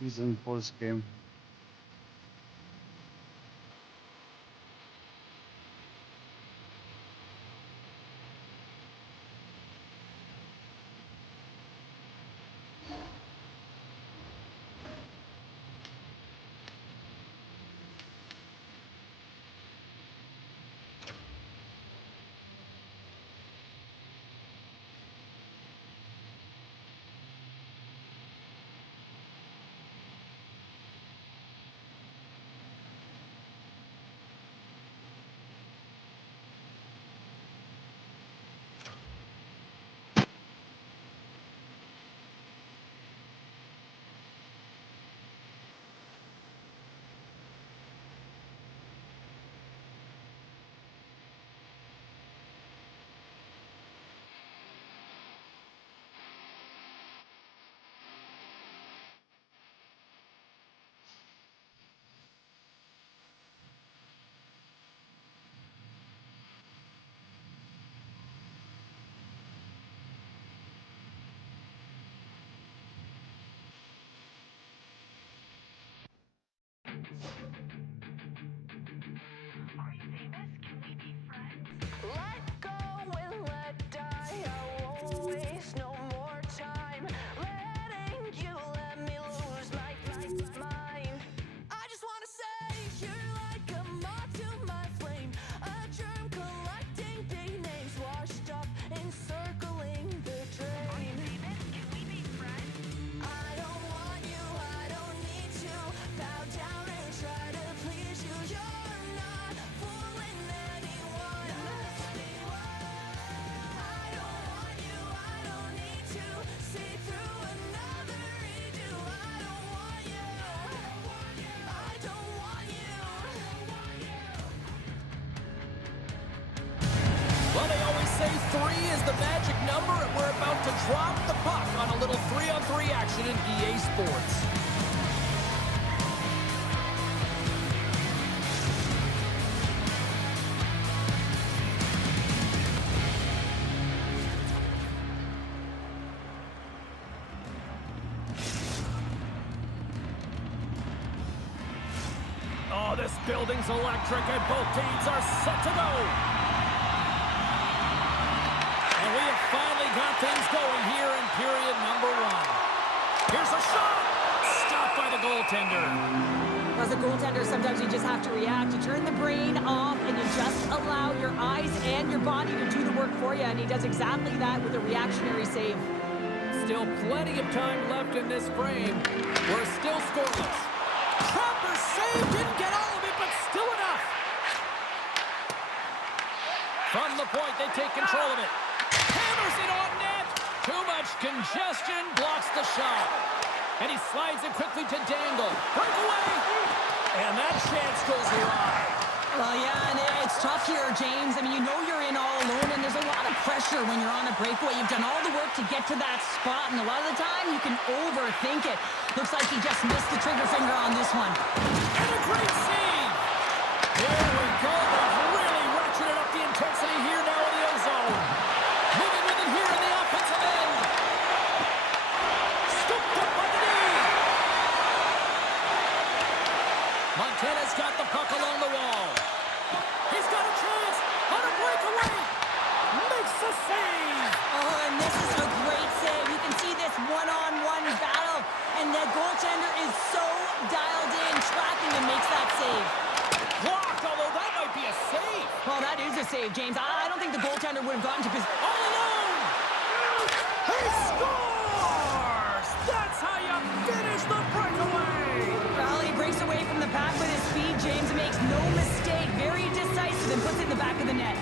He's in for this game. Let go and let die. I won't waste no more time. Letting you let me lose my mind. I just wanna say you're like a moth to my flame. A germ collecting big names washed up encircling the drain. Can we be friends? I don't want you, I don't need to bow down and try to please you. You're not fooling anyone. I don't want you, I don't need to see through another redo. I don't want you, I don't want you. Well, they always say 3 is the magic number, and we're about to drop the puck on a little 3-on-3 action in EA Sports. Oh, this building's electric, and both teams are set to go. And we have finally got things going here in period number 1. Here's a shot! Stopped by the goaltender. As a goaltender, sometimes you just have to react. You turn the brain off and you just allow your eyes and your body to do the work for you. And he does exactly that with a reactionary save. Still plenty of time left in this frame. We're still scoreless. Trapper save, didn't get all of it, but still enough. From the point, they take control of it. Hammers it on net. Too much congestion, blocks the shot. And he slides it quickly to Dangle. Breakaway. And that chance goes wide. Well, yeah, and it's tough here, James. I mean, you know you're in all alone, and there's a lot of pressure when you're on a breakaway. You've done all the work to get to that spot, and a lot of the time you can overthink it. Looks like he just missed the trigger finger on this one. And a great save. There we go. They've really ratcheted up the intensity here now in the ozone. Moving with it here in the offensive end. Scooped up by the knee. Montana's got the puck along the wall. He's got a chance on a breakaway. Makes the save. Oh, and this is a great save. You can see this one-on-one battle, and the goaltender is so dialed in, tracking and makes that save. Blocked, although that might be a save. Well, that is a save, James. I don't think the goaltender would have gotten to position. All alone. He scores. That's how you finish the breakaway. Well, he breaks away from the pack with his speed, James, and makes no mistake. Very decisive and puts it in the back of the net.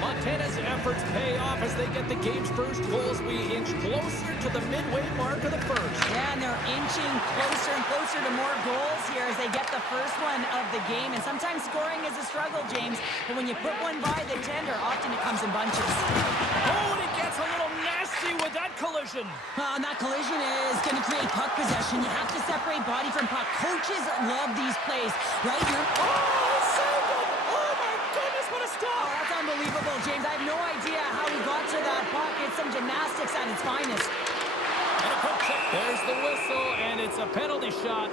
Montana's efforts pay off as they get the game's first goals. We inch closer to the midway mark of the first. Yeah, and they're inching closer and closer to more goals here as they get the first one of the game. And sometimes scoring is a struggle, James. But when you put one by the tender, often it comes in bunches. Oh, and it gets a little nasty with that collision. And that collision is going to create puck possession. You have to separate body from puck. Coaches love these plays, right? Oh, saved it! Oh, my goodness, what a Oh, stop! that's unbelievable, James. I have no idea how he got to that puck. It's some gymnastics at its finest. And a quick check. There's the whistle, and it's a penalty shot.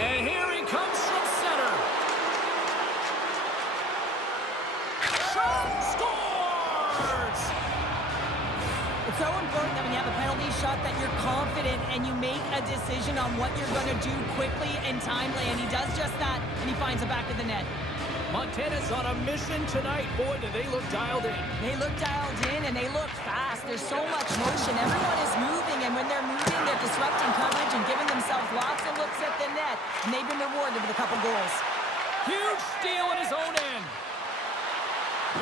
And here he comes from center. Shot scores! It's so important that when you have a penalty shot that you're confident and you make a decision on what you're going to do quickly and timely. And he does just that, and he finds the back of the net. Montana's on a mission tonight. Boy, do they look dialed in. They look dialed in, and they look fast. There's so much motion. Everyone is moving, and when they're moving, they're disrupting coverage and giving themselves lots of looks at the net. And they've been rewarded with a couple goals. Huge steal in his own end.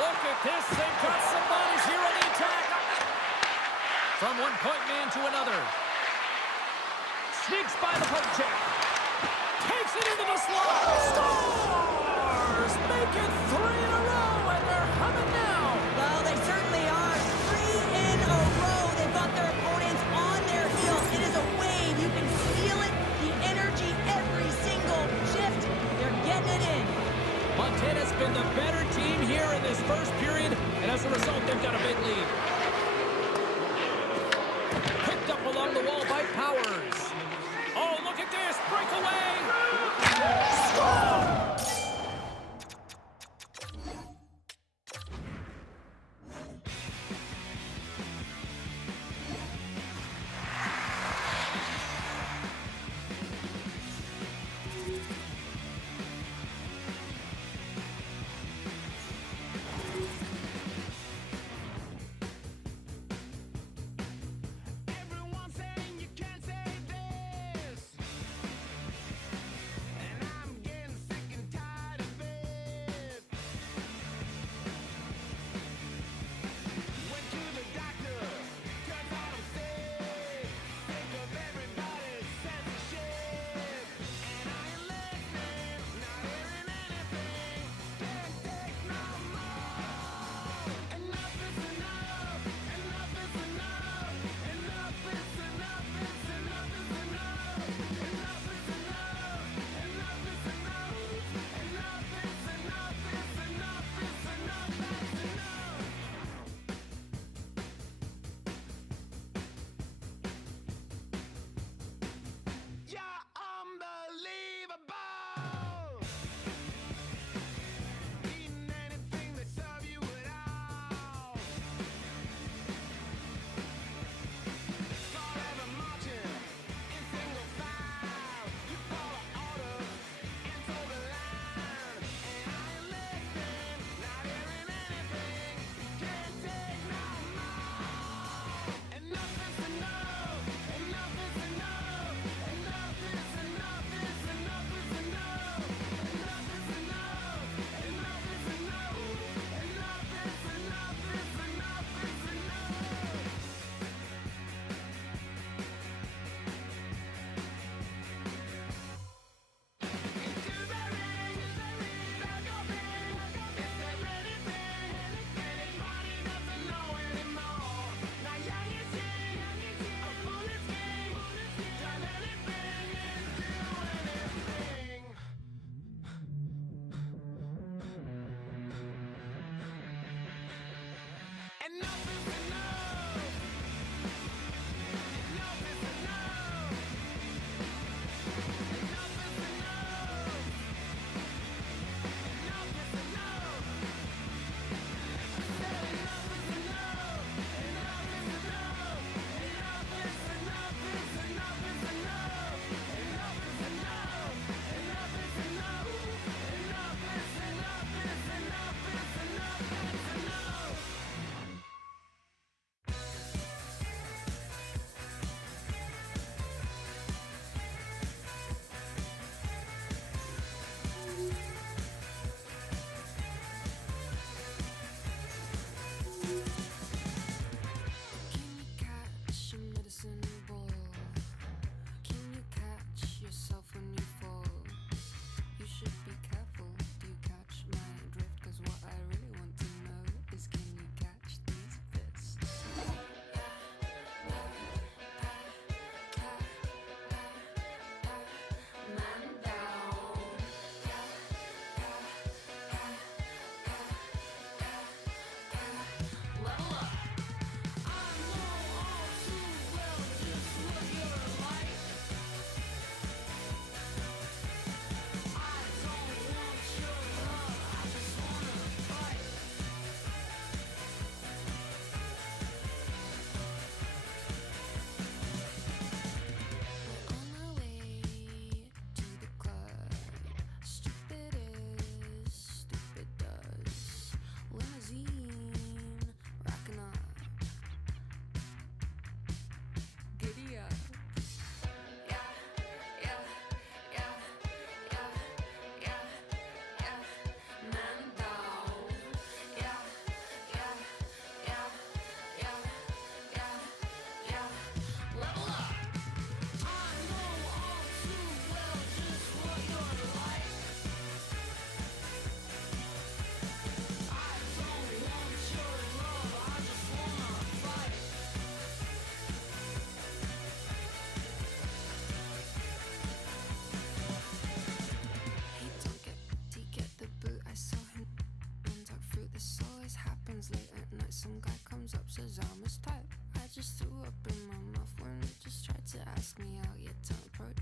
Look at this. They've got some bodies here on the attack. From one point man to another. Sneaks by the poke check. Takes it into the slot. Scores! Make it 3 in a row, and they're humming now. Well, they certainly are. 3 in a row. They've got their opponents on their heels. It is a wave. You can feel it, the energy every single shift. They're getting it in. they've got a big lead. Picked up along the wall by Powers. Oh, look at this. Breakaway. Score! Everyone saying you can't say this, and I'm getting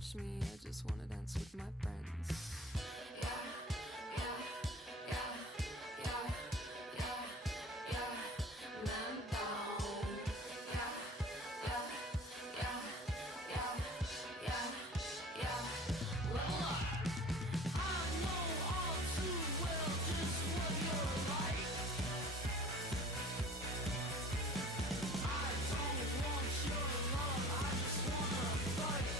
touch me, I just wanna dance with my friends. Yeah, yeah, yeah, yeah, yeah, yeah, man down. Yeah, yeah, yeah, yeah, yeah, yeah. Level up. I know all too well just what you're like. I don't want your love, I just wanna fight.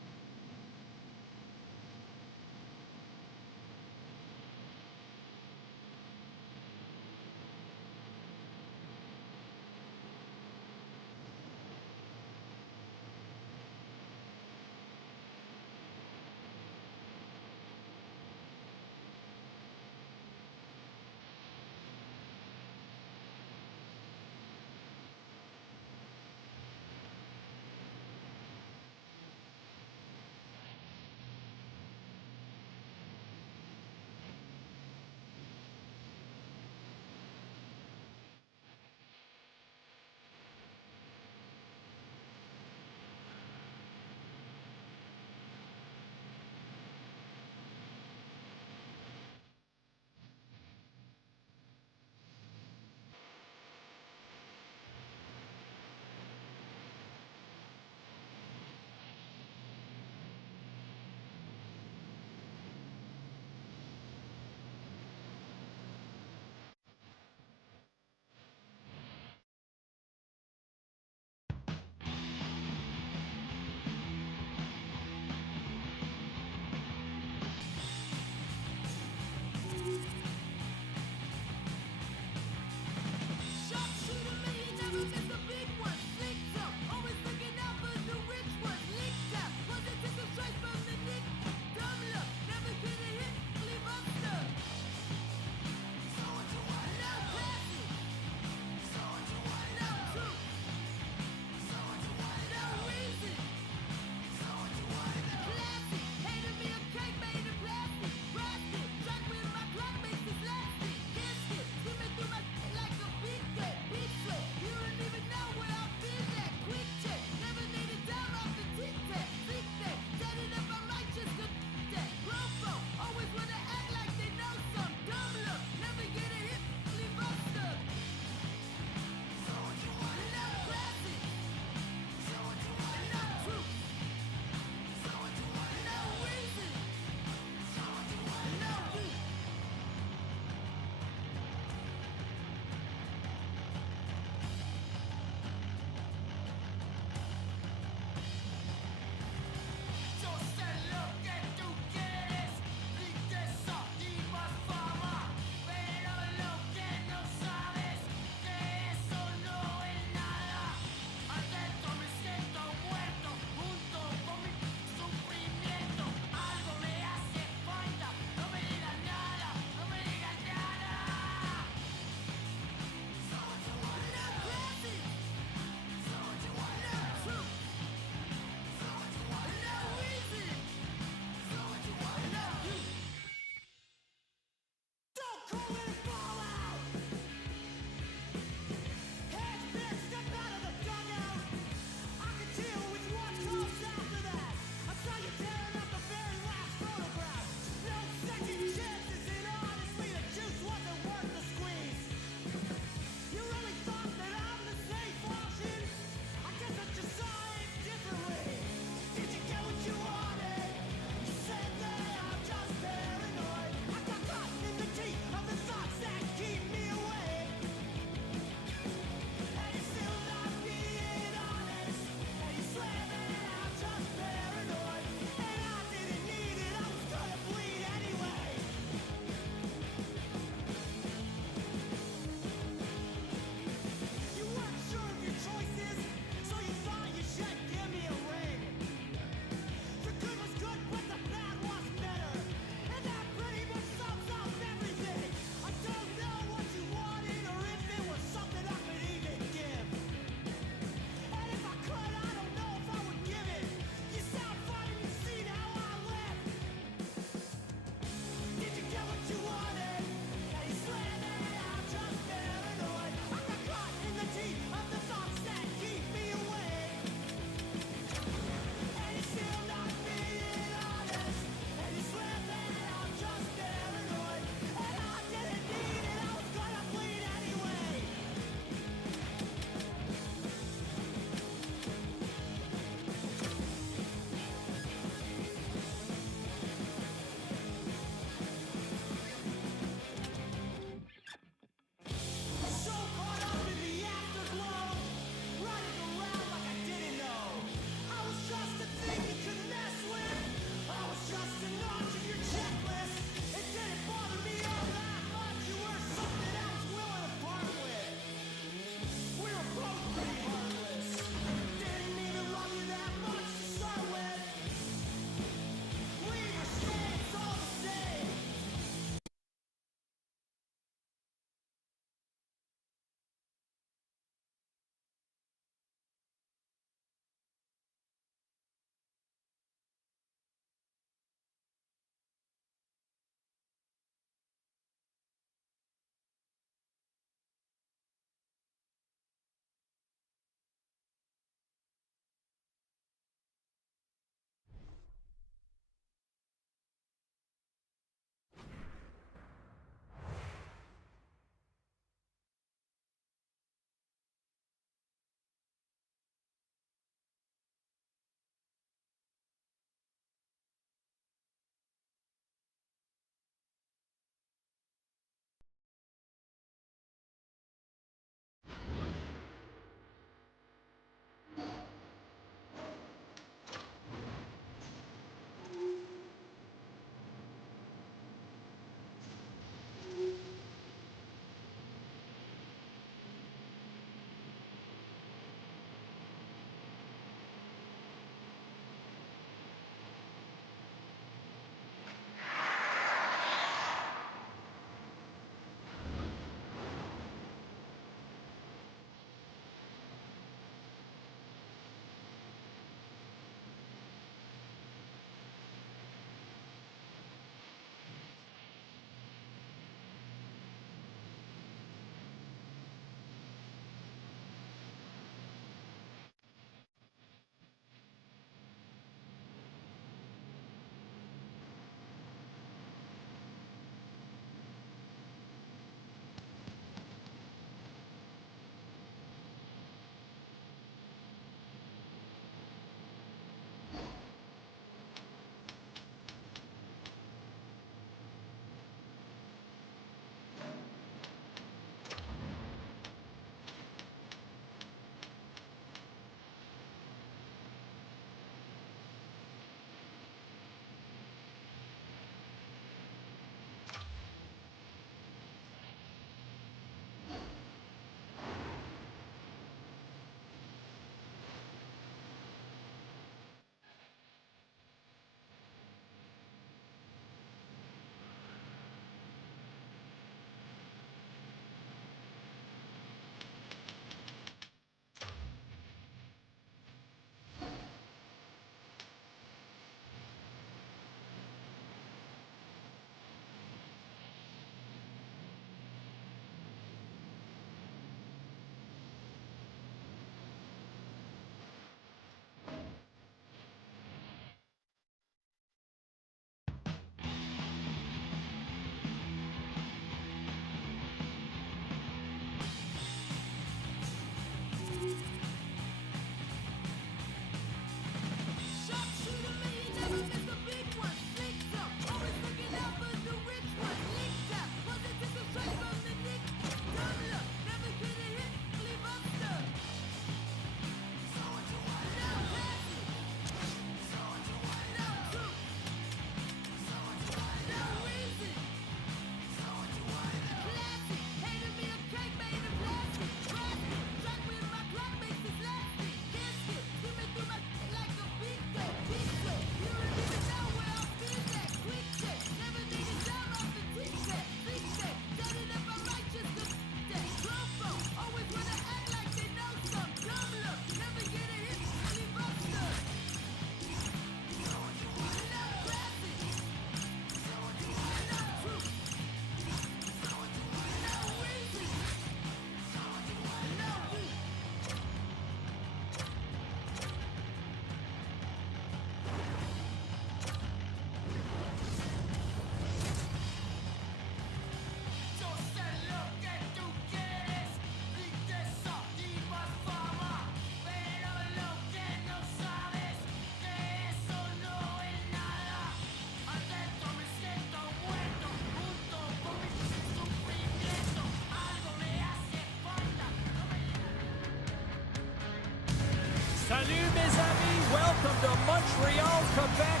Welcome to Montreal, Quebec.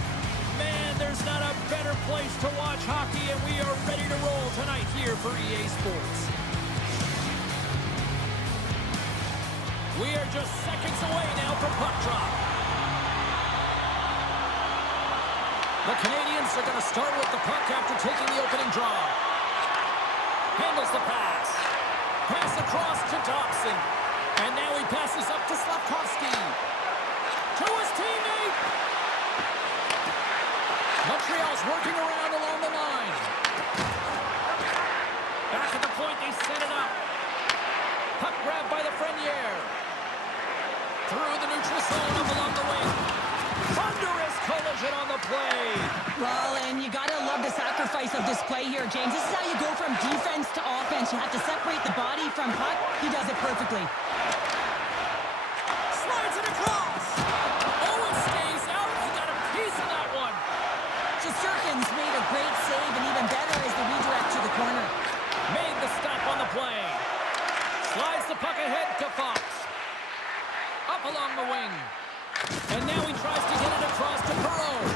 Man, there's not a better place to watch hockey, and we are ready to roll tonight here for EA Sports. We are just seconds away now from puck drop. The Canadians are going to start with the puck after taking the opening draw. Handles the pass. Pass across to Dobson. And now he passes up to Slafkovsky. To his teammate. Montreal's working around along the line. Back at the point, they set it up. Puck grabbed by the Frenier. Through the neutral zone up along the wing. Thunderous collision on the play. Well, and you got to love the sacrifice of this play here, James. This is how you go from defense to offense. You have to separate the body from puck. He does it perfectly. Slides it across. Oh, it stays out. He got a piece of that one. Shesterkin's made a great save, and even better is the redirect to the corner. Made the stop on the play. Slides the puck ahead to Fox. Up along the wing. And now he tries to get it across to Perreault.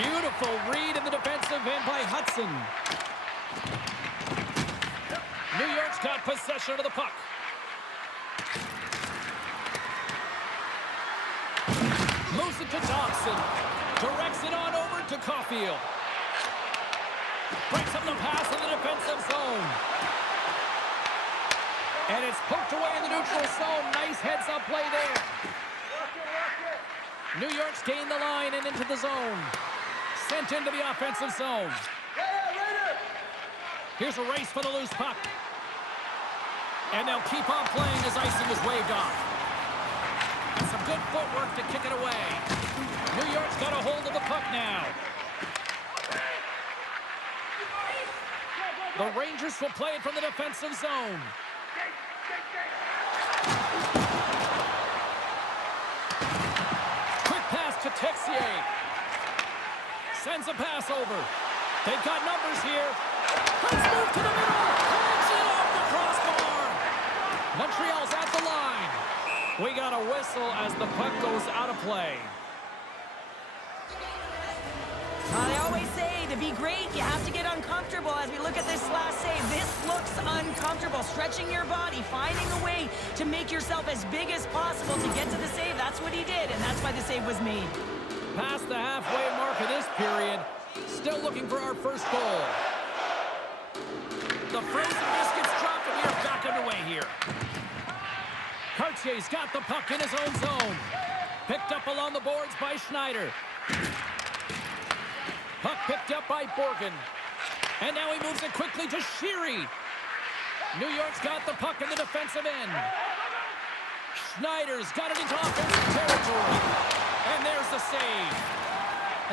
Beautiful read in the defensive end by Hudson. New York's got possession of the puck. Moves it to Dobson. Directs it on over to Caulfield. Breaks up the pass in the defensive zone. And it's poked away in the neutral zone. Nice heads-up play there. New York's gained the line and into the zone. Sent into the offensive zone. Here's a race for the loose puck. And they'll keep on playing as icing is waved off. And some good footwork to kick it away. New York's got a hold of the puck now. The Rangers will play it from the defensive zone. Quick pass to Texier. Sends a pass over. They've got numbers here. Let's move to the middle. Hands it off the crossbar. Montreal's at the line. We got a whistle as the puck goes out of play. They always say to be great, you have to get uncomfortable. As we look at this last save, this looks uncomfortable. Stretching your body, finding a way to make yourself as big as possible to get to the save. That's what he did, and that's why the save was made. Past the halfway mark of this period. Still looking for our first goal. The frozen biscuits dropped, and we are back underway here. Cartier's got the puck in his own zone. Picked up along the boards by Schneider. Puck picked up by Borgen. And now he moves it quickly to Sheary. New York's got the puck in the defensive end. Schneider's got it into offensive territory. And there's the save.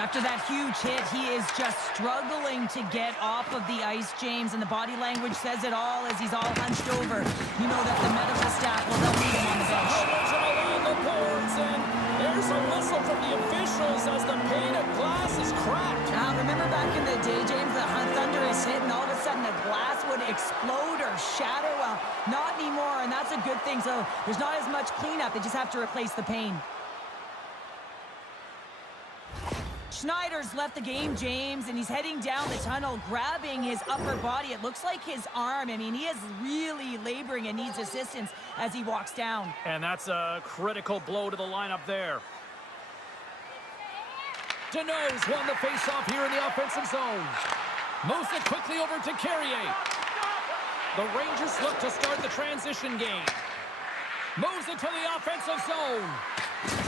After that huge hit, he is just struggling to get off of the ice, James, and the body language says it all as he's all hunched over. You know that the medical staff will they'll need him on the bench. Collision along the boards, and there's a whistle from the officials as the pane of glass is cracked. Now, remember back in the day, James, the thunderous hit, and all of a sudden the glass would explode or shatter? Well, not anymore, and that's a good thing. So there's not as much cleanup. They just have to replace the pane. Schneider's left the game, James, and he's heading down the tunnel, grabbing his upper body. It looks like his arm. I mean, he is really laboring and needs assistance as he walks down. And that's a critical blow to the lineup there. Deneau's won the faceoff here in the offensive zone. Moves it quickly over to Carrier. The Rangers look to start the transition game. Moves it to the offensive zone.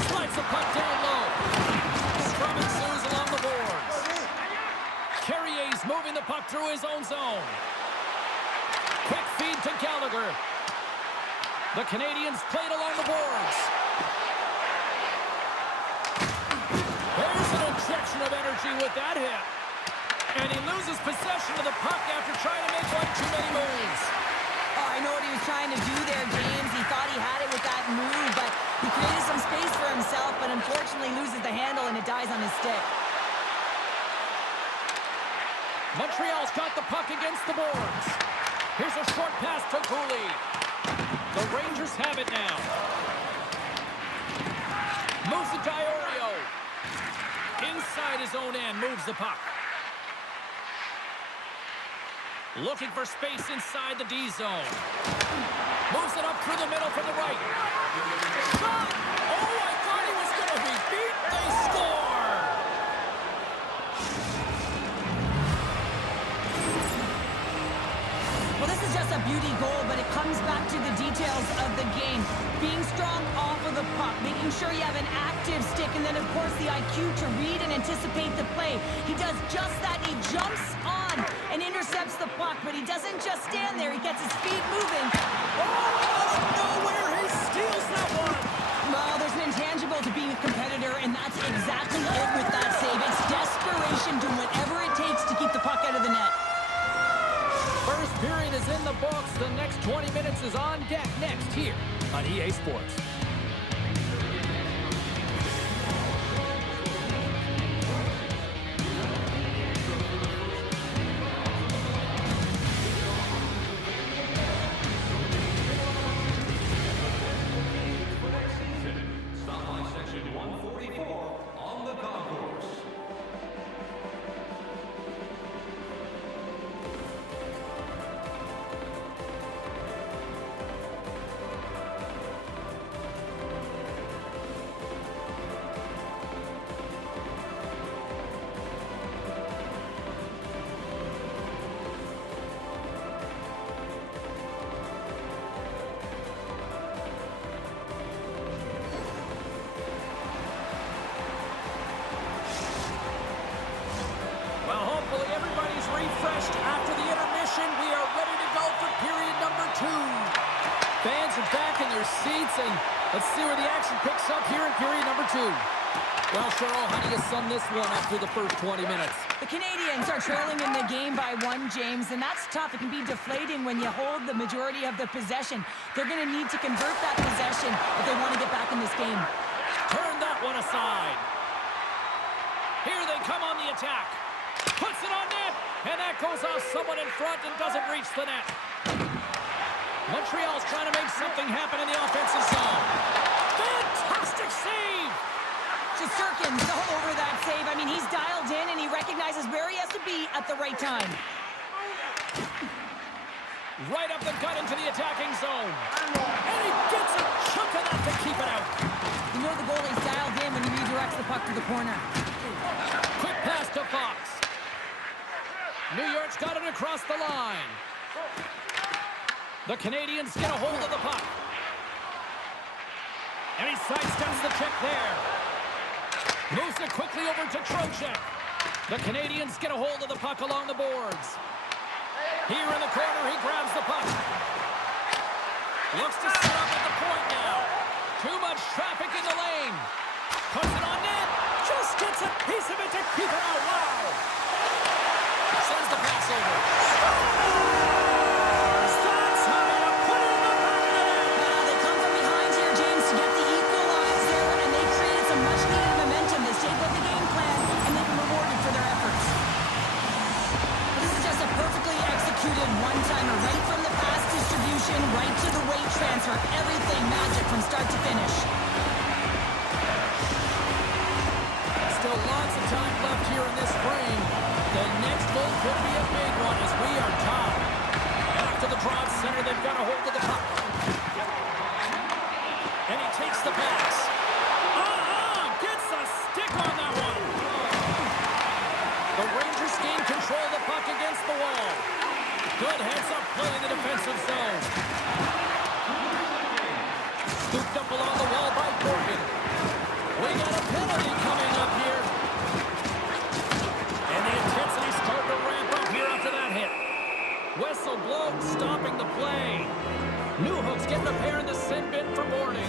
Slides the puck down low. Scrum ensues along the boards. Carrier's moving the puck through his own zone. Quick feed to Gallagher. The Canadians played along the boards. There's an injection of energy with that hit. And he loses possession of the puck after trying to make one too many moves. Oh, I know what he was trying to do there, James. He thought he had it with that move, but he created some space for himself, but unfortunately loses the handle and it dies on his stick. Montreal's got the puck against the boards. Here's a short pass to Cooley. The Rangers have it now. Moves it to Iori. inside his own end, moves the puck. Looking for space inside the D zone. Moves it up through the middle from the right. Shot! Oh, I thought he was going to be beat. They score! Well, this is just a beauty goal, but it comes back to the details of the game. Being strong off of the puck, making sure you have an active stick, and then, of course, the IQ to read and anticipate the play. He does just that. He jumps on and intercepts the puck, but he doesn't just stand there. He gets his feet moving. Oh, out of nowhere, he steals that one! Well, there's an intangible to being a competitor, and that's exactly it with that save. It's desperation, doing whatever it takes to keep the puck out of the net. First period is in the books. The next 20 minutes is on deck next here on EA Sports. Refreshed after the intermission. We are ready to go for period number 2. Fans are back in their seats, and let's see where the action picks up here in period number 2. Well, Cheryl, how do you sum this one up through the first 20 minutes? The Canadians are trailing in the game by 1, James, and that's tough. It can be deflating when you hold the majority of the possession. They're going to need to convert that possession if they want to get back in this game. Turn that one aside. Here they come on the attack. Puts it on net, and that goes off someone in front and doesn't reach the net. Montreal's trying to make something happen in the offensive zone. Fantastic save! Shesterkin's all over that save. I mean, he's dialed in, and he recognizes where he has to be at the right time. Right up the gut into the attacking zone. And he gets a chunk of that to keep it out. You know the goalie's dialed in when he redirects the puck to the corner. Quick pass to Fox. New York's got it across the line. The Canadians get a hold of the puck. And he sidesteps the check there. Moves it quickly over to Trocheck. The Canadians get a hold of the puck along the boards. Here in the corner, he grabs the puck. Looks to set up at the point now. Too much traffic in the lane. Puts it on net. Just gets a piece of it to keep it out. Wow. Sends the pass over. That's how you put it in the back of the net. They come from behind here, James, to get the equalizer, and they created some much-needed momentum. They stayed with the game plan, and they've been rewarded for their efforts. This is just a perfectly executed one-timer, right from the pass distribution, right to the weight transfer. Everything magic from start to finish. Still lots of time left here in this frame. The next goal could be a big one as we are tied. After the draw center, they've got a hold of the puck. And he takes the pass. Gets a stick on that one. The Rangers gain control of the puck against the wall. Good heads-up play in the defensive zone. Scooped up along the wall by Morgan. We got a penalty coming up here. And the intensity's starting to ramp up here after that hit. Whistle blown, stopping the play. Newhook's getting a pair in the sin bin for boarding.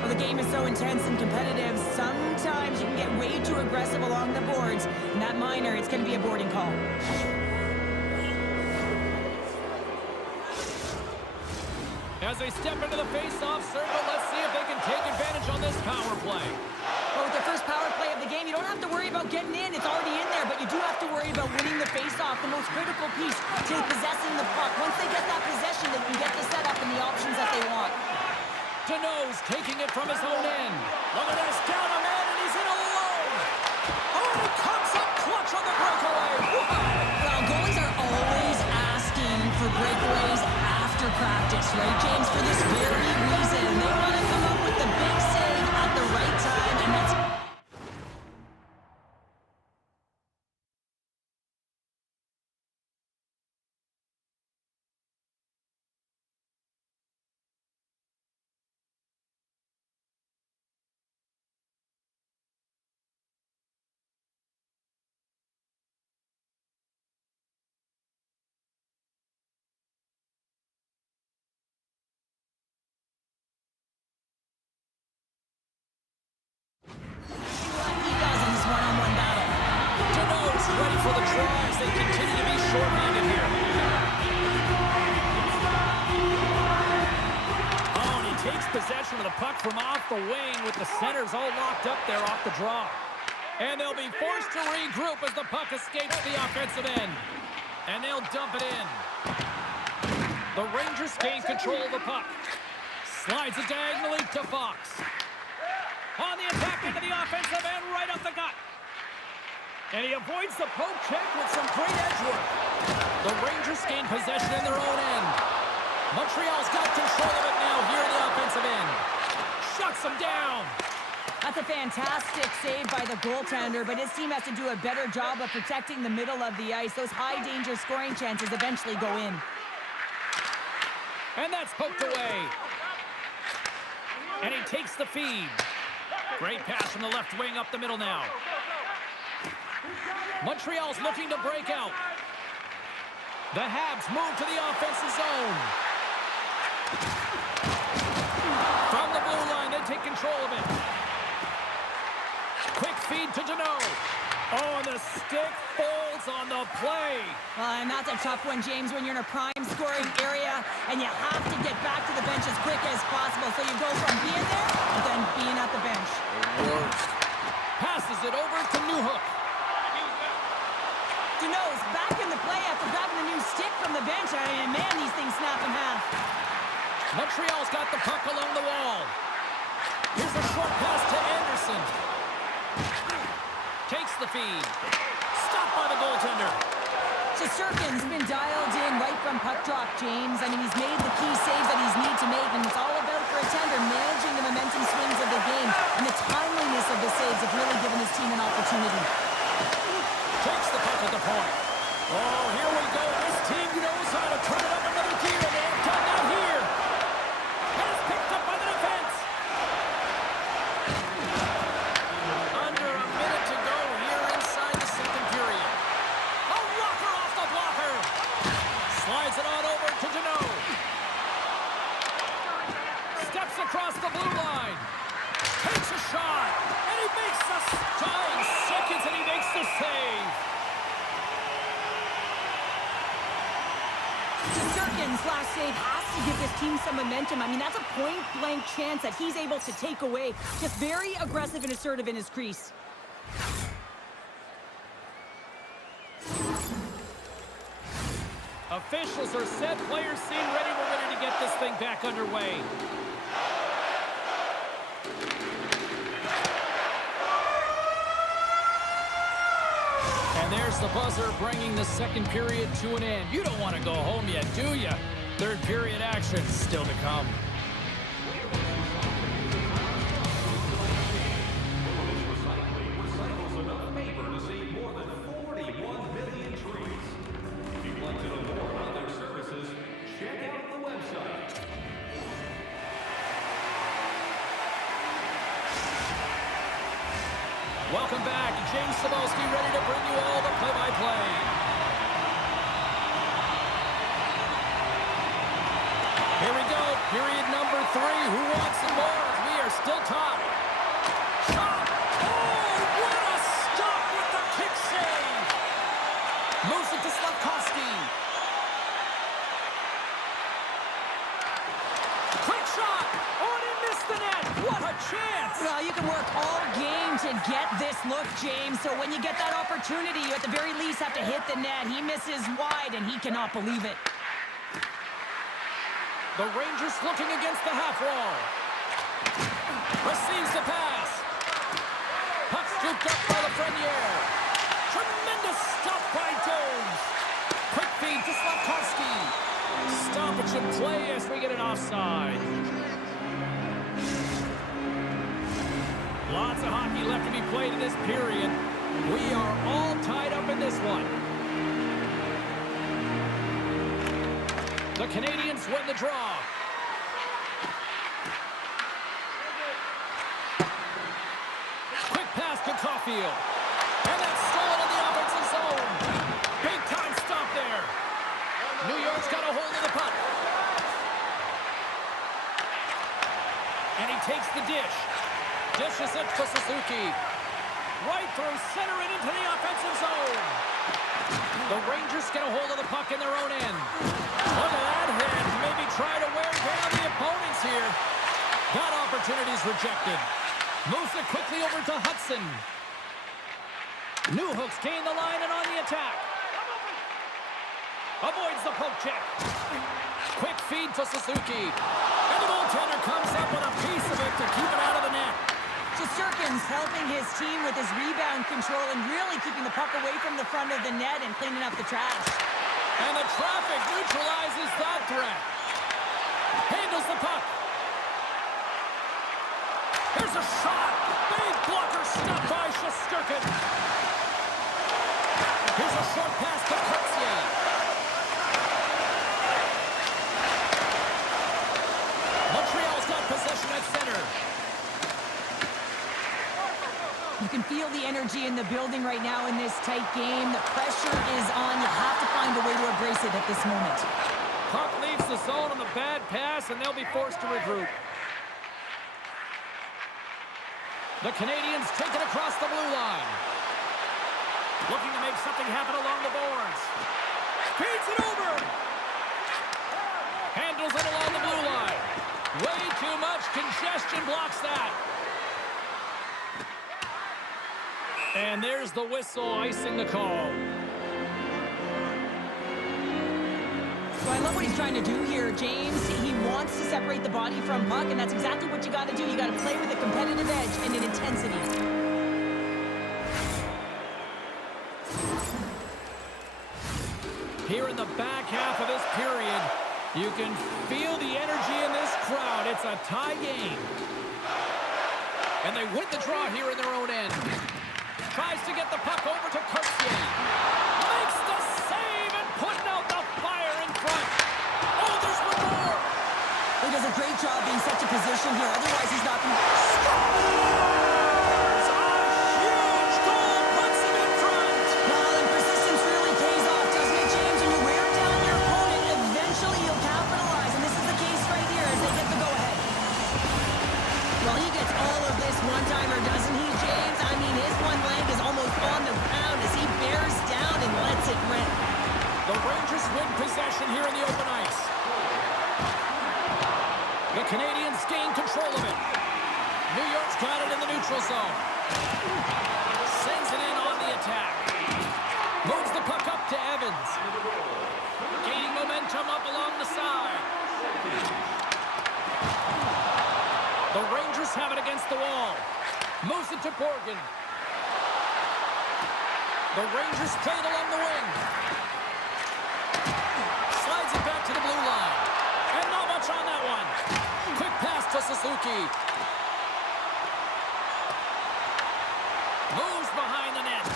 Well, the game is so intense and competitive, sometimes you can get way too aggressive along the boards. And that minor, it's going to be a boarding call. As they step into the face-off circle, let's see if they can take advantage on this power play. Well, with the first power play of the game, you don't have to worry about getting in. It's already in there, but you do have to worry about winning the face-off, the most critical piece to possessing the puck. Once they get that possession, they can get the setup and the options that they want. Deneau's taking it from his own end. Look at this, down a man, and he's in alone. Oh, right, James? For this very reason. They want to come up with the big save at the right time, and that's... He does in this one-on-one battle. Deneau's ready for the draw as they continue to be short-handed here. Oh, and he takes possession of the puck from off the wing with the centers all locked up there off the draw. And they'll be forced to regroup as the puck escapes the offensive end. And they'll dump it in. The Rangers gain control of the puck. Slides it diagonally to Fox. On the attack into the offensive end, right up the gut. And he avoids the poke check with some great edge work. The Rangers gain possession in their own end. Montreal's got control of it now here in the offensive end. Shuts them down. That's a fantastic save by the goaltender, but his team has to do a better job of protecting the middle of the ice. Those high-danger scoring chances eventually go in. And that's poked away. And he takes the feed. Great pass from the left wing up the middle now. Montreal's looking to break out. The Habs move to the offensive zone. From the blue line, they take control of it. Quick feed to Deneau. Oh, and the stick folds on the play. And that's a tough one, James, when you're in a prime scoring area and you have to get back to the bench as quick as possible. So you go from being there and then being at the bench. Worst. Passes it over to Newhook. Deneau's back in the play after grabbing the new stick from the bench. And man, these things snap in half. Montreal's got the puck along the wall. Here's a short pass to Anderson. Takes the feed. Stopped by the goaltender. Shesterkin's been dialed in right from puck drop, James. I mean, he's made the key saves that he's need to make, and it's all about for a tender managing the momentum swings of the game, and the timeliness of the saves have really given his team an opportunity. Takes the puck at the point. Oh, here we go. This team knows how to turn it up another gear, and they have done that here. And it's picked up by the defense. Under a minute to go here inside the second period. A rocker off the blocker. Slides it on over to Deneau. Steps across the blue line. Takes a shot. And he makes the tying seconds, and he makes the save. Shesterkin's last save has to give this team some momentum. I mean, that's a point-blank chance that he's able to take away. Just very aggressive and assertive in his crease. Officials are set, players seem ready. We're ready to get this thing back underway. And there's the buzzer bringing the second period to an end. You don't want to go home yet, do you? Third period action still to come. Welcome back. James Cybulski ready to bring you all the play-by-play. Here we go. Period number 3. Who wants some more? We are still tied. Shot! Oh, what a stop with the kick save! Moves it to Slafkovsky. Quick shot! Oh, and he missed the net! What a chance! Well, you can work all game to get this look, James. So when you get that opportunity, you at the very least have to hit the net. He misses wide, and he cannot believe it. The Rangers looking against the half wall. Receives the pass. Puck scooped up by Lafreniere. Tremendous stop by Jones. Quick feed to Slafkovsky. Stoppage Possession play as we get an offside. Lots of hockey left to be played in this period. We are all tied up in this one. The Canadians win the draw. Quick pass to Caulfield. And that's stolen in the offensive zone. Big time stop there. New York's got a hold of the puck. And he takes the dish. Dishes it to Suzuki. Right through center and into the offensive zone. The Rangers get a hold of the puck in their own end. Look at that hit. Maybe try to wear down the opponents here. That opportunity's rejected. Moves it quickly over to Hudson. Newhook's gain the line and on the attack. Avoids the poke check. Quick feed to Suzuki. And the goaltender comes up with a piece of it to keep it out of the net. Shesterkin's helping his team with his rebound control and really keeping the puck away from the front of the net and cleaning up the trash. And the traffic neutralizes that threat. Handles the puck. Here's a shot. Big blocker stopped by Shesterkin. Here's a short pass to Courtier. Montreal's got possession at center. You can feel the energy in the building right now in this tight game. The pressure is on. You have to find a way to embrace it at this moment. Puck leaves the zone on the bad pass, and they'll be forced to regroup. The Canadians take it across the blue line. Looking to make something happen along the boards. Feeds it over. Handles it along the blue line. Way too much congestion blocks that. And there's the whistle icing the call. So I love what he's trying to do here, James. He wants to separate the body from puck, and that's exactly what you got to do. You got to play with a competitive edge and an intensity. Here in the back half of this period, you can feel the energy in this crowd. It's a tie game. And they win the draw here in their own end. Tries to get the puck over to Courtier. Makes the save and putting out the fire in front. Oh, there's one more. He does a great job being such a position here. Otherwise, he's not going to... Scores! A huge goal puts him in front. Well, and persistence really pays off, doesn't it, James? When you wear down your opponent, eventually you'll capitalize. And this is the case right here as they get the go-ahead. Well, he gets all of this one-timer, doesn't he, James? I mean, his one leg is almost on the ground as he bears down and lets it rip. The Rangers win possession here in the open ice. The Canadians gain control of it. New York's got it in the neutral zone. Sends it in on the attack. Moves the puck up to Evans. Gaining momentum up along the side. The Rangers have it against the wall. Moves it to Borgen. The Rangers play it along the wing. Slides it back to the blue line. And not much on that one. Quick pass to Suzuki. Moves behind the net.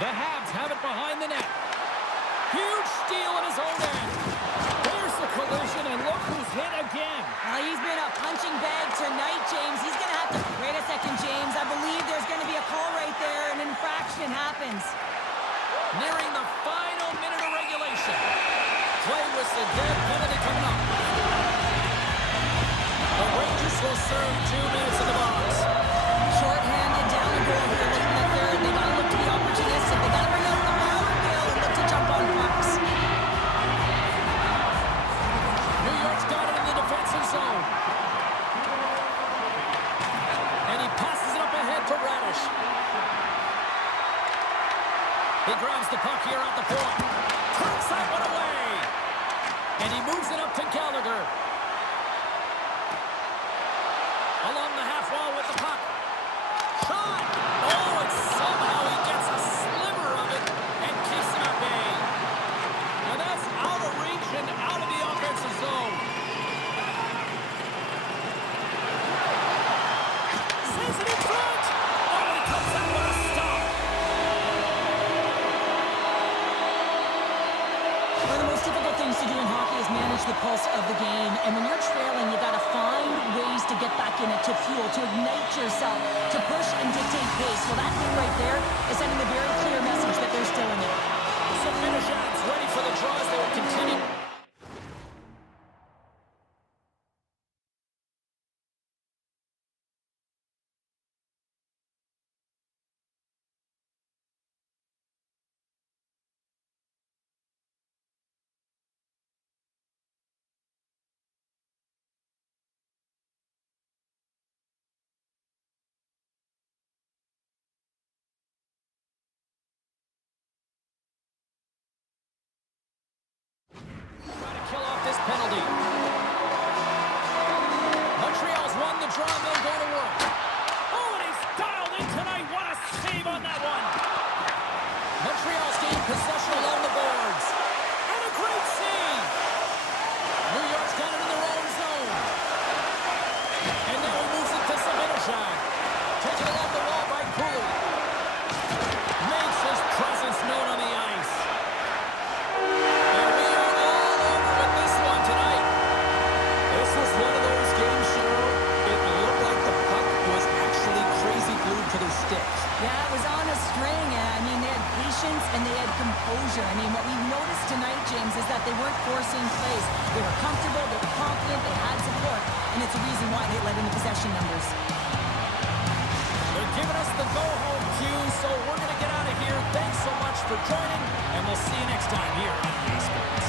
The Habs have it behind the net. Huge steal in his own end. There's the collision, and look who's hit again. Well, he's been a punching bag tonight, James. He's going to have to... Wait a second, James. I believe there's going to be a call right there. An infraction happens. Nearing the final minute of regulation. Play whistle, dead penalty coming up. The Rangers will serve 2 minutes in the box. Short-handed down the goal here, looking at third. They got to look to be opportunistic. They got to bring out the power bill and look to jump on pucks. New York's got it in the defensive zone. And he passes it up ahead to Radish. He grabs the puck here at the point. Turns that one away. And he moves it up to Gallagher. Along the half wall with the puck. Shot! Oh, and somehow he gets a sliver of it and keeps him at bay. Now that's out of reach and out manage the pulse of the game. And when you're trailing, you got to find ways to get back in it, to fuel, to ignite yourself, to push and dictate pace. Well, that thing right there is sending a very clear message that they're still in it. So Minnesotans ready for the draw as they will continue. Trying to kill off this penalty. Montreal's won the draw and they'll go to work. Oh, and he's dialed in tonight. What a save on that one. Montreal's gained possession along the boards. And a great save. New York's got it in their own zone. And now he moves it to Zibanejad. Taken along the wall by Cooley. Makes his presence known on the ice. And we are all over with this one tonight. This was one of those games, Cheryl. It looked like the puck was actually crazy glued to their sticks. Yeah, it was on a string. I mean, they had patience and they had composure. I mean, what we've noticed tonight, James, is that they weren't forcing plays. They were comfortable, they were confident, they had support, and it's a reason why they led in the possession numbers. They're giving us the go-home cue, so we're going to get out of here. Thanks so much for joining, and we'll see you next time here on EA Sports.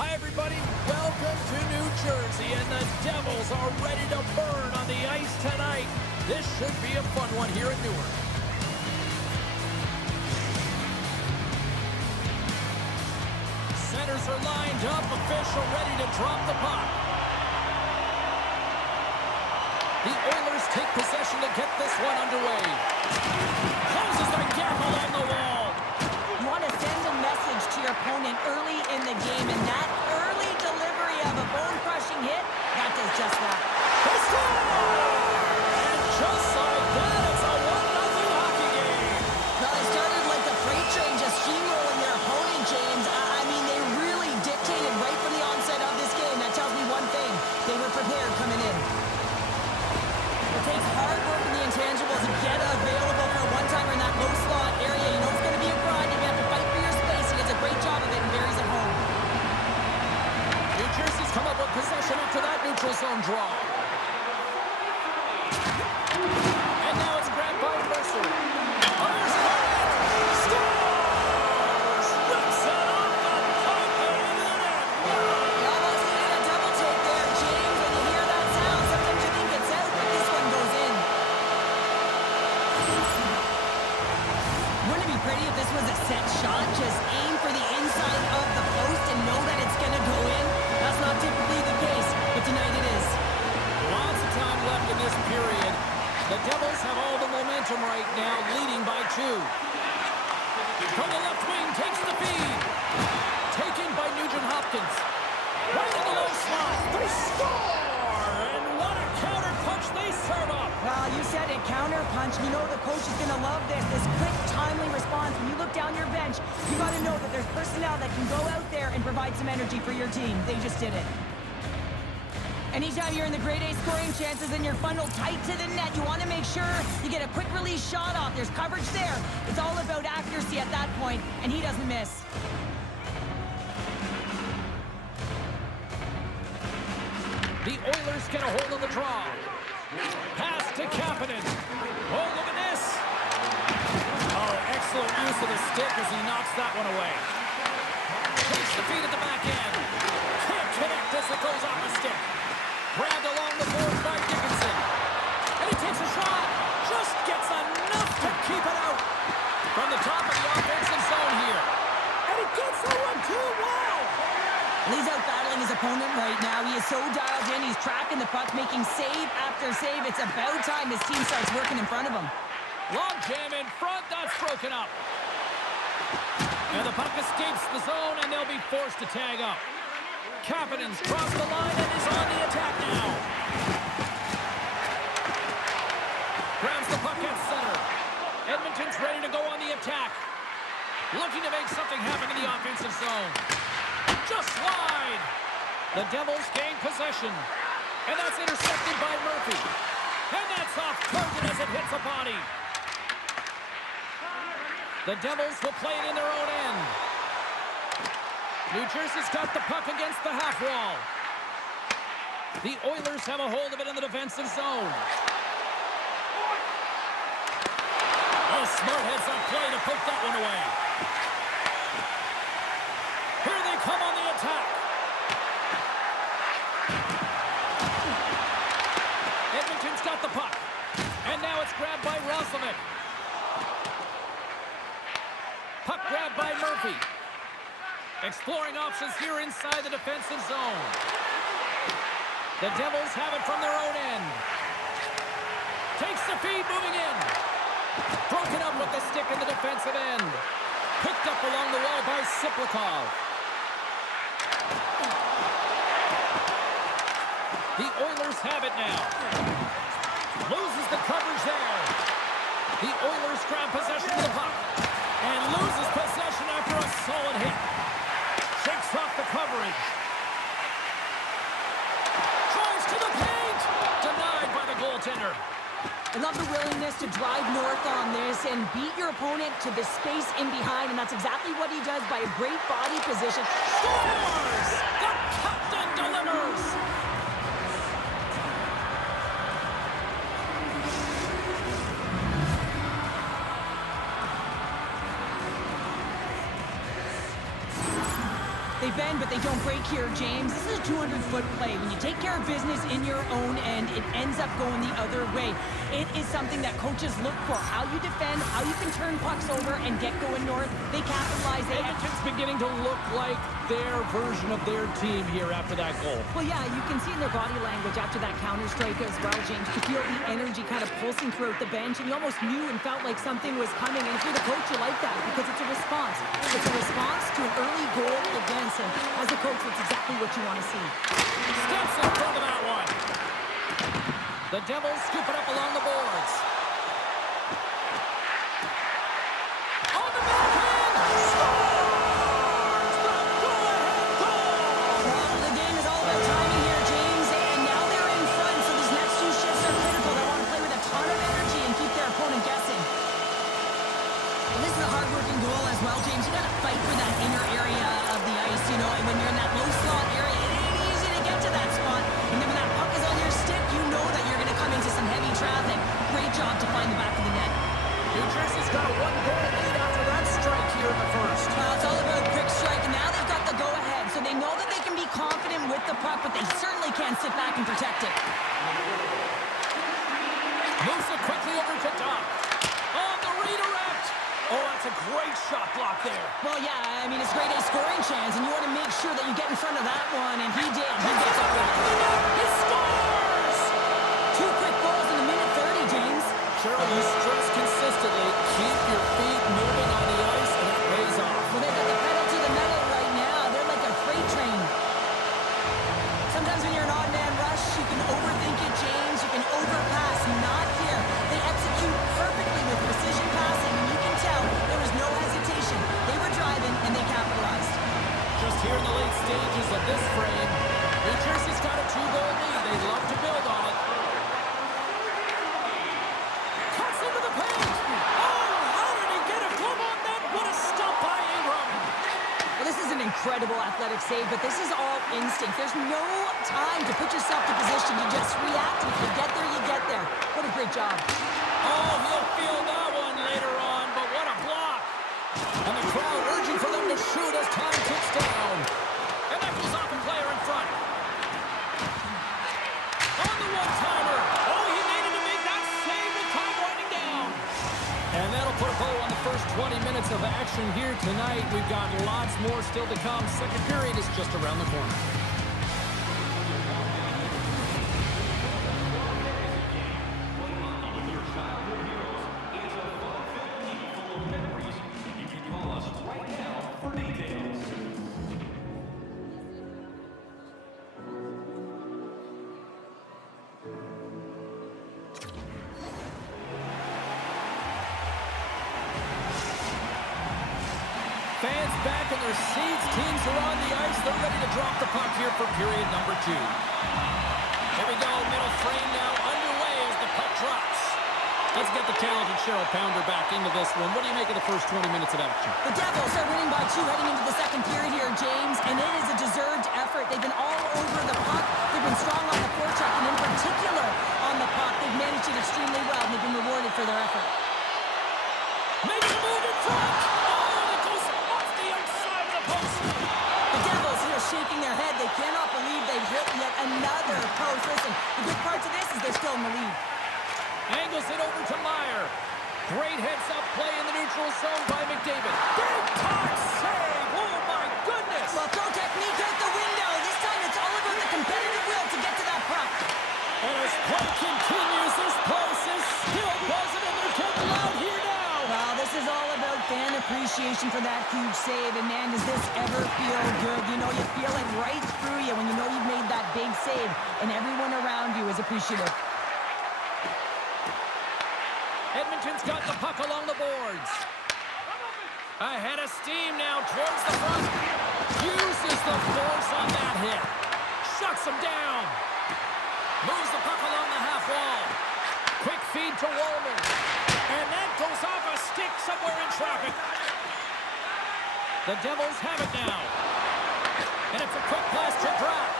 Hi, everybody. Welcome to New Jersey, and the Devils are ready to burn on the ice tonight. This should be a fun one here in Newark. Centers are lined up, official ready to drop the puck. The Oilers take possession to get this one underway. Closes the gap along the wall. You want to send a message to your opponent early in the game, and that early delivery of a bone-crushing hit, that does just that. They score! And just like that, it's a 1-0 hockey game. Well, they started like a freight train, just steamrolling their opponent, James. I mean, they really dictated right from the onset of this game. That tells me one thing. They were prepared coming in. It takes hard work in the intangibles to get available for a one-timer in that low slot area. You know it's going to be a grind. You're going to have to fight for your space. He does a great job of it and buries it home. New Jersey's come up with possession after that neutral zone draw. And now it's grabbed by Mercer. Fires it in. Scores! Rips it off the puck and into the net. You almost needed a double take there, James. When you hear that sound, sometimes you think it's out, but this one goes in. Wouldn't it be pretty if this was a set shot? Just aim for the inside of the post and know that it's going to go in? That's not typically the case, but tonight it is. coach is going to love this. This quick, timely response. When you look down your bench, you got to know that there's personnel that can go out there and provide some energy for your team. They just did it. Anytime you're in the grade A scoring chances and you're funneled tight to the net, you want to make sure you get a quick release shot off. There's coverage there. It's all about accuracy at that point, and he doesn't miss. The Oilers get a hold of the draw. Pass to Kapanen. Oh, look at this. Oh, excellent use of the stick as he knocks that one away. Takes the feed at the back end. Can't connect as it goes off the stick. Grabbed along the boards by Dickinson. And he takes a shot. Just gets enough to keep it out. From the top of the offensive zone here. And he gets the one too. Wow. He's out battling his opponent right now. He is so dialed in. He's tracking the puck, making save after save. It's about time his team starts working in front of him. Long jam in front. That's broken up. And the puck escapes the zone, and they'll be forced to tag up. Kapanen's crossed the line and is on the attack now. Grabs the puck at center. Edmonton's ready to go on the attack. Looking to make something happen in the offensive zone. Just wide. The Devils gain possession. And that's intercepted by Murphy. And that's off target as it hits a body. The Devils will play it in their own end. New Jersey's got the puck against the half wall. The Oilers have a hold of it in the defensive zone. Oh, smart heads-up play to poke that one away. Here they come on the attack. Edmonton's got the puck. And now it's grabbed by Roslovic. Puck grabbed by Murphy. Exploring options here inside the defensive zone. The Devils have it from their own end. Takes the feed, moving in. Broken up with the stick in the defensive end. Picked up along the wall by Siplikov. The Oilers have it now. Loses the coverage there. The Oilers grab possession of the puck. And loses possession after a solid hit. Shakes off the coverage. Tries to the paint. Denied by the goaltender. I love the willingness to drive north on this and beat your opponent to the space in behind, and that's exactly what he does by a great body position. Scores! The captain delivers! They bend, but they don't break here, James. This is a 200-foot play. When you take care of business in your own end, it ends up going the other way. It is something that coaches look for. How you defend, how you can turn pucks over and get going north. They capitalize. Edmonton's beginning to look like their version of their team here after that goal. Well, yeah, you can see in their body language after that counter strike as well, James. You feel the energy kind of pulsing throughout the bench, and you almost knew and felt like something was coming. And if you're the coach, you like that because it's a response. It's a response to an early goal against. And as a coach, that's exactly what you want to see. Steps in front of that one. The Devils scoop it up along the boards. On the backhand! Scores! The go-ahead goal! Well, the game is all about timing here, James, and now they're in front, so these next two shifts are critical. They want to play with a ton of energy and keep their opponent guessing. Well, this is a hard-working goal as well, James. You got to fight for that inner area of the ice, you know, and when you're in that low slot area, it ain't easy to get to that spot. And then when that puck is on your stick, you know that you're going to come into some heavy traffic. Great job to find the back of the net. New Jersey's got a one-goal lead after that strike here in the first. Well, it's all about a quick strike, and now they've got the go-ahead, so they know that they can be confident with the puck, but they certainly can't sit back and protect it. Moves it quickly over to Doc. On the redirect. Oh, that's a great shot block there. Well, yeah, I mean, it's grade A scoring chance, and you want to make sure that you get in front of that one, and he did. He gets up there. He scores! 2 quick goals in a minute 30, James. Cheryl, you stress consistently, keep your feet moving on the ice, and it pays off. Well, they've got the pedal to the metal right now. They're like a freight train. Sometimes when you're an odd man rush, you can overthink it, James. You can overpass. Not here. They execute perfectly with precision. here in the late stages of this frame. New Jersey's got a 2-goal lead. They love to build on it. Cuts into the paint. Oh, how did he get a glove on that? What a stop by Ingram. Well, this is an incredible athletic save, but this is all instinct. There's no time to put yourself in position. You just react. If you get there, you get there. What a great job. Oh, he'll feel that one later on, but what a block. And the crowd urging for them to shoot as time ticks down. And that goes off a player in front. On the one-timer. Oh, he needed to make that save with time winding down. And that'll put a bow on the first 20 minutes of action here tonight. We've got lots more still to come. Second period is just around the corner. Fans back in their seats. Teams are on the ice. They're ready to drop the puck here for period number 2. Here we go. Middle frame now underway as the puck drops. Let's get the talented Cheryl Pounder back into this one. What do you make of the first 20 minutes of action? The Devils are winning by 2 heading into the second period here, James, and it is a deserved effort. They've been all over the puck. They've been strong on the forecheck, and in particular on the puck. They've managed it extremely well, and they've been rewarded for their effort. Makes a move in front. Oh, it goes off the outside of the post. The Devils here shaking their head. They cannot believe they've hit yet another post. Listen, the good part to this is they're still in the lead. Angles it over to Meyer. Great heads-up play in the neutral zone by McDavid. Big time save. Oh, my goodness. Well, throw technique out the window. This time it's all about the competitive will to get to that puck. And as play continues, this place is still buzzing, and they're getting loud here now. Well, this is all about fan appreciation for that huge save. And, man, does this ever feel good? You know, you feel it right through you when you know you've made that big save, and everyone around you is appreciative. Edmonton's got the puck along the boards. Ahead of steam now towards the front. Uses the force on that hit. Shuts him down. Moves the puck along the half wall. Quick feed to Wallman. And that goes off a stick somewhere in traffic. The Devils have it now. And it's a quick pass to Pratt.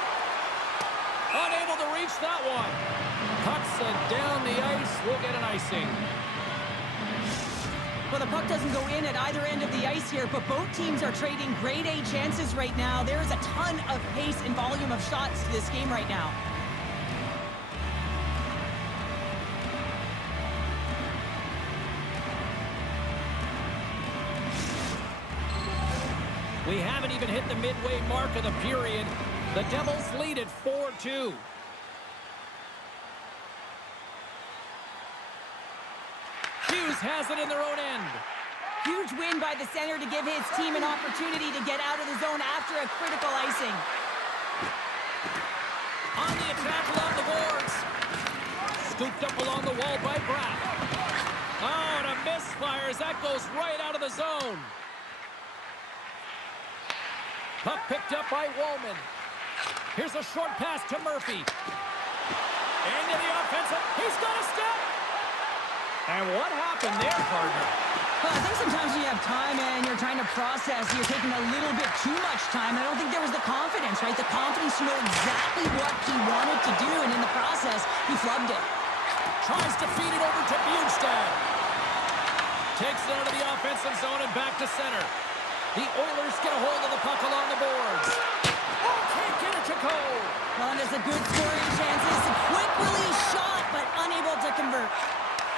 Unable to reach that one. Puck sent down the ice. We'll get an icing. Well, the puck doesn't go in at either end of the ice here, but both teams are trading grade A chances right now. There's a ton of pace and volume of shots to this game right now. We haven't even hit the midway mark of the period. The Devils lead at 4-2. Hughes has it in their own end. Huge win by the center to give his team an opportunity to get out of the zone after a critical icing. On the attack along the boards. Scooped up along the wall by Bratt. Oh, and a misfire as that goes right out of the zone. Puck picked up by Wallman. Here's a short pass to Murphy. Into the offensive. He's got a step. And what happened there, partner? Well, I think sometimes when you have time and you're trying to process, you're taking a little bit too much time. I don't think there was the confidence, right? The confidence to know exactly what he wanted to do, and in the process, he flubbed it. Tries to feed it over to Bjugstad. Takes it out of the offensive zone and back to center. The Oilers get a hold of the puck along the boards. Oh, can't get it to go. Well, there's a good scoring chances. Quick release shot, but unable to convert.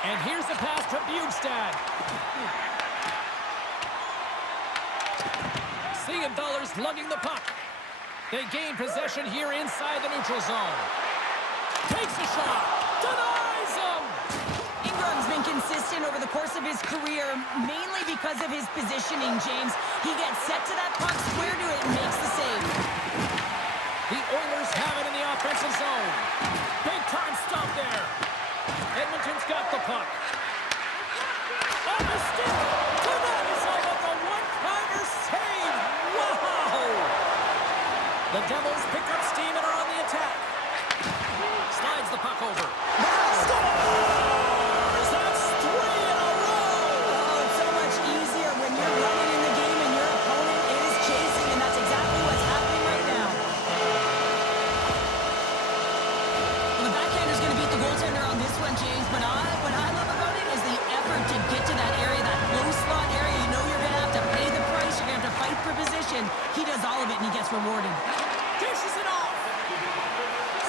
And here's the pass to Bjugstad. Siegenthaler's lugging the puck. They gain possession here inside the neutral zone. Takes a shot. Denies him. Ingram's been consistent over the course of his career, mainly because of his positioning, James. He gets set to that puck, square to it, and makes the save. The Oilers have it in the offensive zone. Big time stop there. Edmonton's got the puck. On the stick. Denies him with a one-timer save. Wow. The Devils pick up steam and are on the attack. Slides the puck over. Scores! That's 3 in a row! Oh, it's so much easier when you're running in the game and your opponent is chasing, and that's exactly what's happening right now. Well, the backhander's going to beat the goaltender on this one, James, but what I love about it is the effort to get to that area, that low slot area. You know you're going to have to pay the price. You're going to have to fight for position. He does all of it, and he gets rewarded. Dishes it off.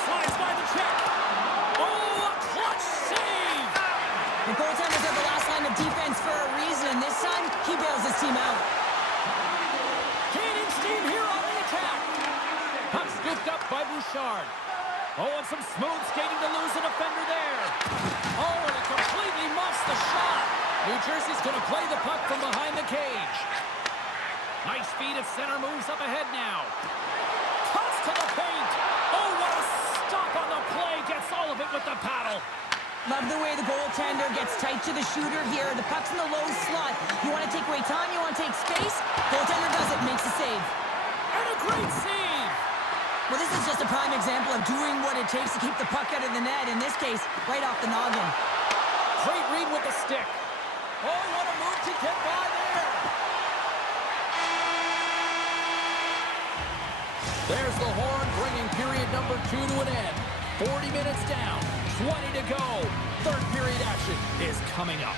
Slides by the check. Oh, a clutch save! The goaltenders are the last line of defense for a reason, and this time, he bails his team out. Gaining steam here on the attack. Puck scooped up by Bouchard. Oh, and some smooth skating to lose a defender there. Oh, and it completely muffs the shot. New Jersey's going to play the puck from behind the cage. Nice feed at center, moves up ahead now. Toss to the paint. Oh, what a stop on the play. Gets all of it with the paddle. Love the way the goaltender gets tight to the shooter here. The puck's in the low slot. You want to take away time, you want to take space. Goaltender does it, makes a save. And a great save. Well, this is just a prime example of doing what it takes to keep the puck out of the net. In this case, right off the noggin. Great read with the stick. Oh, what a move to get by there. There's the horn, bringing period number 2 to an end. 40 minutes down, 20 to go. Third period action is coming up.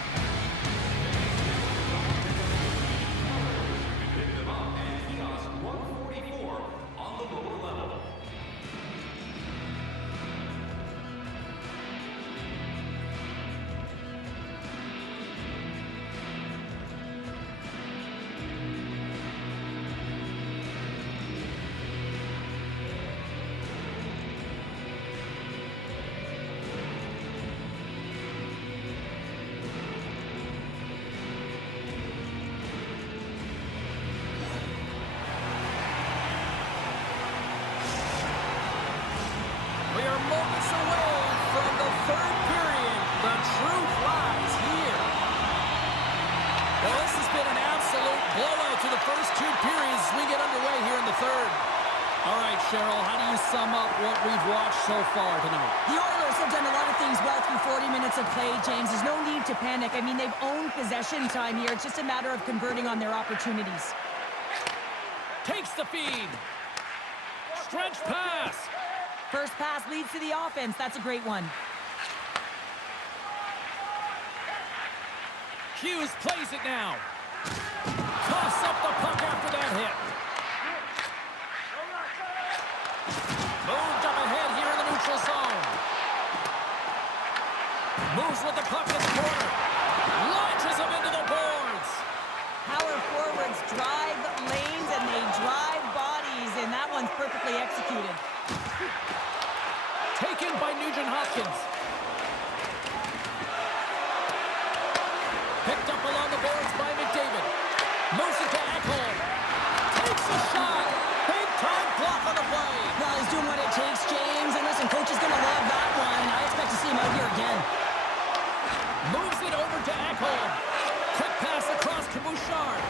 We are moments away from the third period. The truth lies here. Well, this has been an absolute blowout to the first 2 periods as we get underway here in the third. All right, Cheryl, how do you sum up what we've watched so far tonight? The Oilers have done a lot of things well through 40 minutes of play, James. There's no need to panic. I mean, they've owned possession time here. It's just a matter of converting on their opportunities. Takes the feed. Stretch pass. First pass leads to the offense. That's a great one. Hughes plays it now. Coughs up the puck after that hit. Moved up ahead here in the neutral zone. Moves with the puck in the corner. Launches him into the boards. Power forwards drive lanes and they drive bodies, and that one's perfectly executed. Taken by Nugent Hopkins. Picked up along the boards by McDavid. Moves it to Ekholm. Takes a shot. Big time block on the play. Well, he's doing what it takes, James. And listen, coach is going to love that one. I expect to see him out here again. Moves it over to Ekholm. Quick pass across to Bouchard.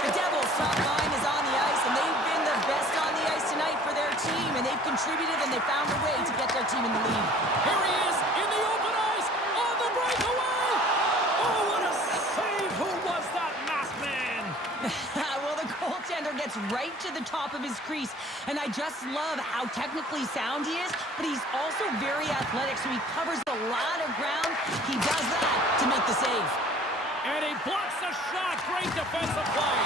The Devils' top line is on the ice, and they've been the best on the ice tonight for their team, and they've contributed, and they found a way to get their team in the lead. Here he is in the open ice on the breakaway. Oh, what a save. Who was that masked man? Well, the goaltender gets right to the top of his crease, and I just love how technically sound he is, but he's also very athletic, so he covers a lot of ground. He does that to make the save. And he blocks the shot. Great defensive play.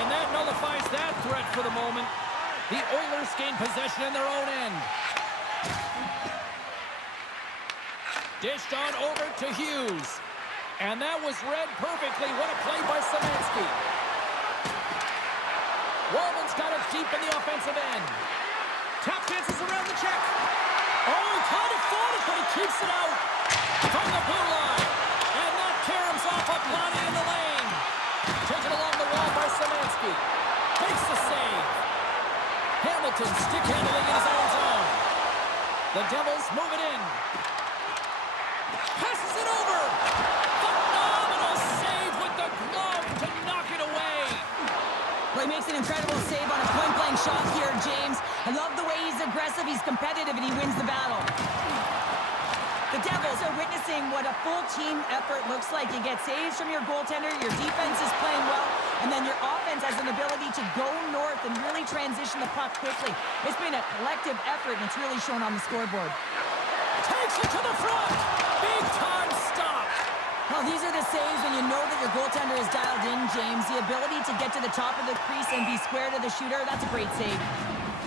And that nullifies that threat for the moment. The Oilers gain possession in their own end. Dished on over to Hughes. And that was read perfectly. What a play by Szymanski. Wallman's got it deep in the offensive end. Tap dances around the check. Oh, he kind of fought it, but he keeps it out from the blue line. And that caroms off a body in the lane. Taken along the wall by Szymanski. Makes the save. Hamilton stick handling in his own zone. The Devils move it in. Passes it over. Phenomenal save with the glove to knock it away. Well, he makes an incredible save on a point-blank shot here, James. I love the way he's aggressive, he's competitive, and he wins the battle. The Devils are witnessing what a full team effort looks like. You get saves from your goaltender, your defense is playing well, and then your offense has an ability to go north and really transition the puck quickly. It's been a collective effort, and it's really shown on the scoreboard. Takes it to the front. Big time stop. Well, these are the saves when you know that your goaltender is dialed in, James. The ability to get to the top of the crease and be square to the shooter, that's a great save.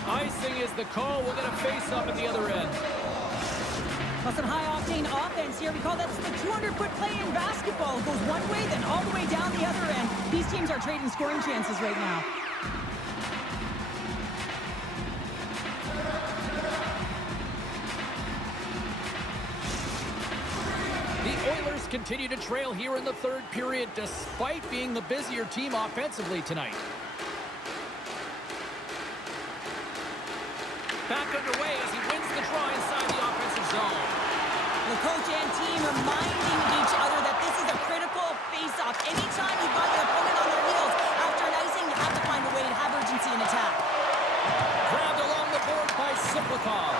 Icing is the call. We'll get a face-up at the other end. Well, some high-octane offense here. We call that the 200-foot play in basketball. It goes one way, then all the way down the other end. These teams are trading scoring chances right now. The Oilers continue to trail here in the third period, despite being the busier team offensively tonight. Back underway as he wins the draw inside the offensive zone. The coach and team reminding each other that this is a critical face-off. Anytime you've got your opponent on their heels after an icing, you have to find a way to have urgency in attack. Grabbed along the board by Siplikov.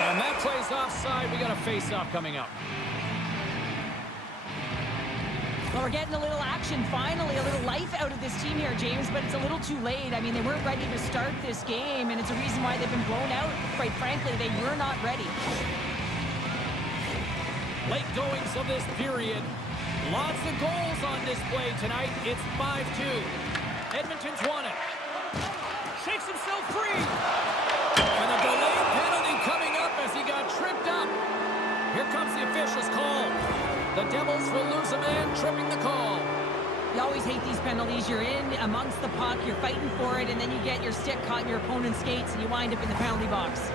And that plays offside. We got a face-off coming up. Well, we're getting a little action, finally, a little life out of this team here, James, but it's a little too late. I mean, they weren't ready to start this game, and it's a reason why they've been blown out. Quite frankly, they were not ready. Late goings of this period. Lots of goals on display tonight. It's 5-2. Edmonton's won it. Shakes himself free. And a delayed penalty coming up as he got tripped up. Here comes the official's call. The Devils will lose a man, tripping the call. You always hate these penalties. You're in amongst the puck, you're fighting for it, and then you get your stick caught in your opponent's skates, and you wind up in the penalty box.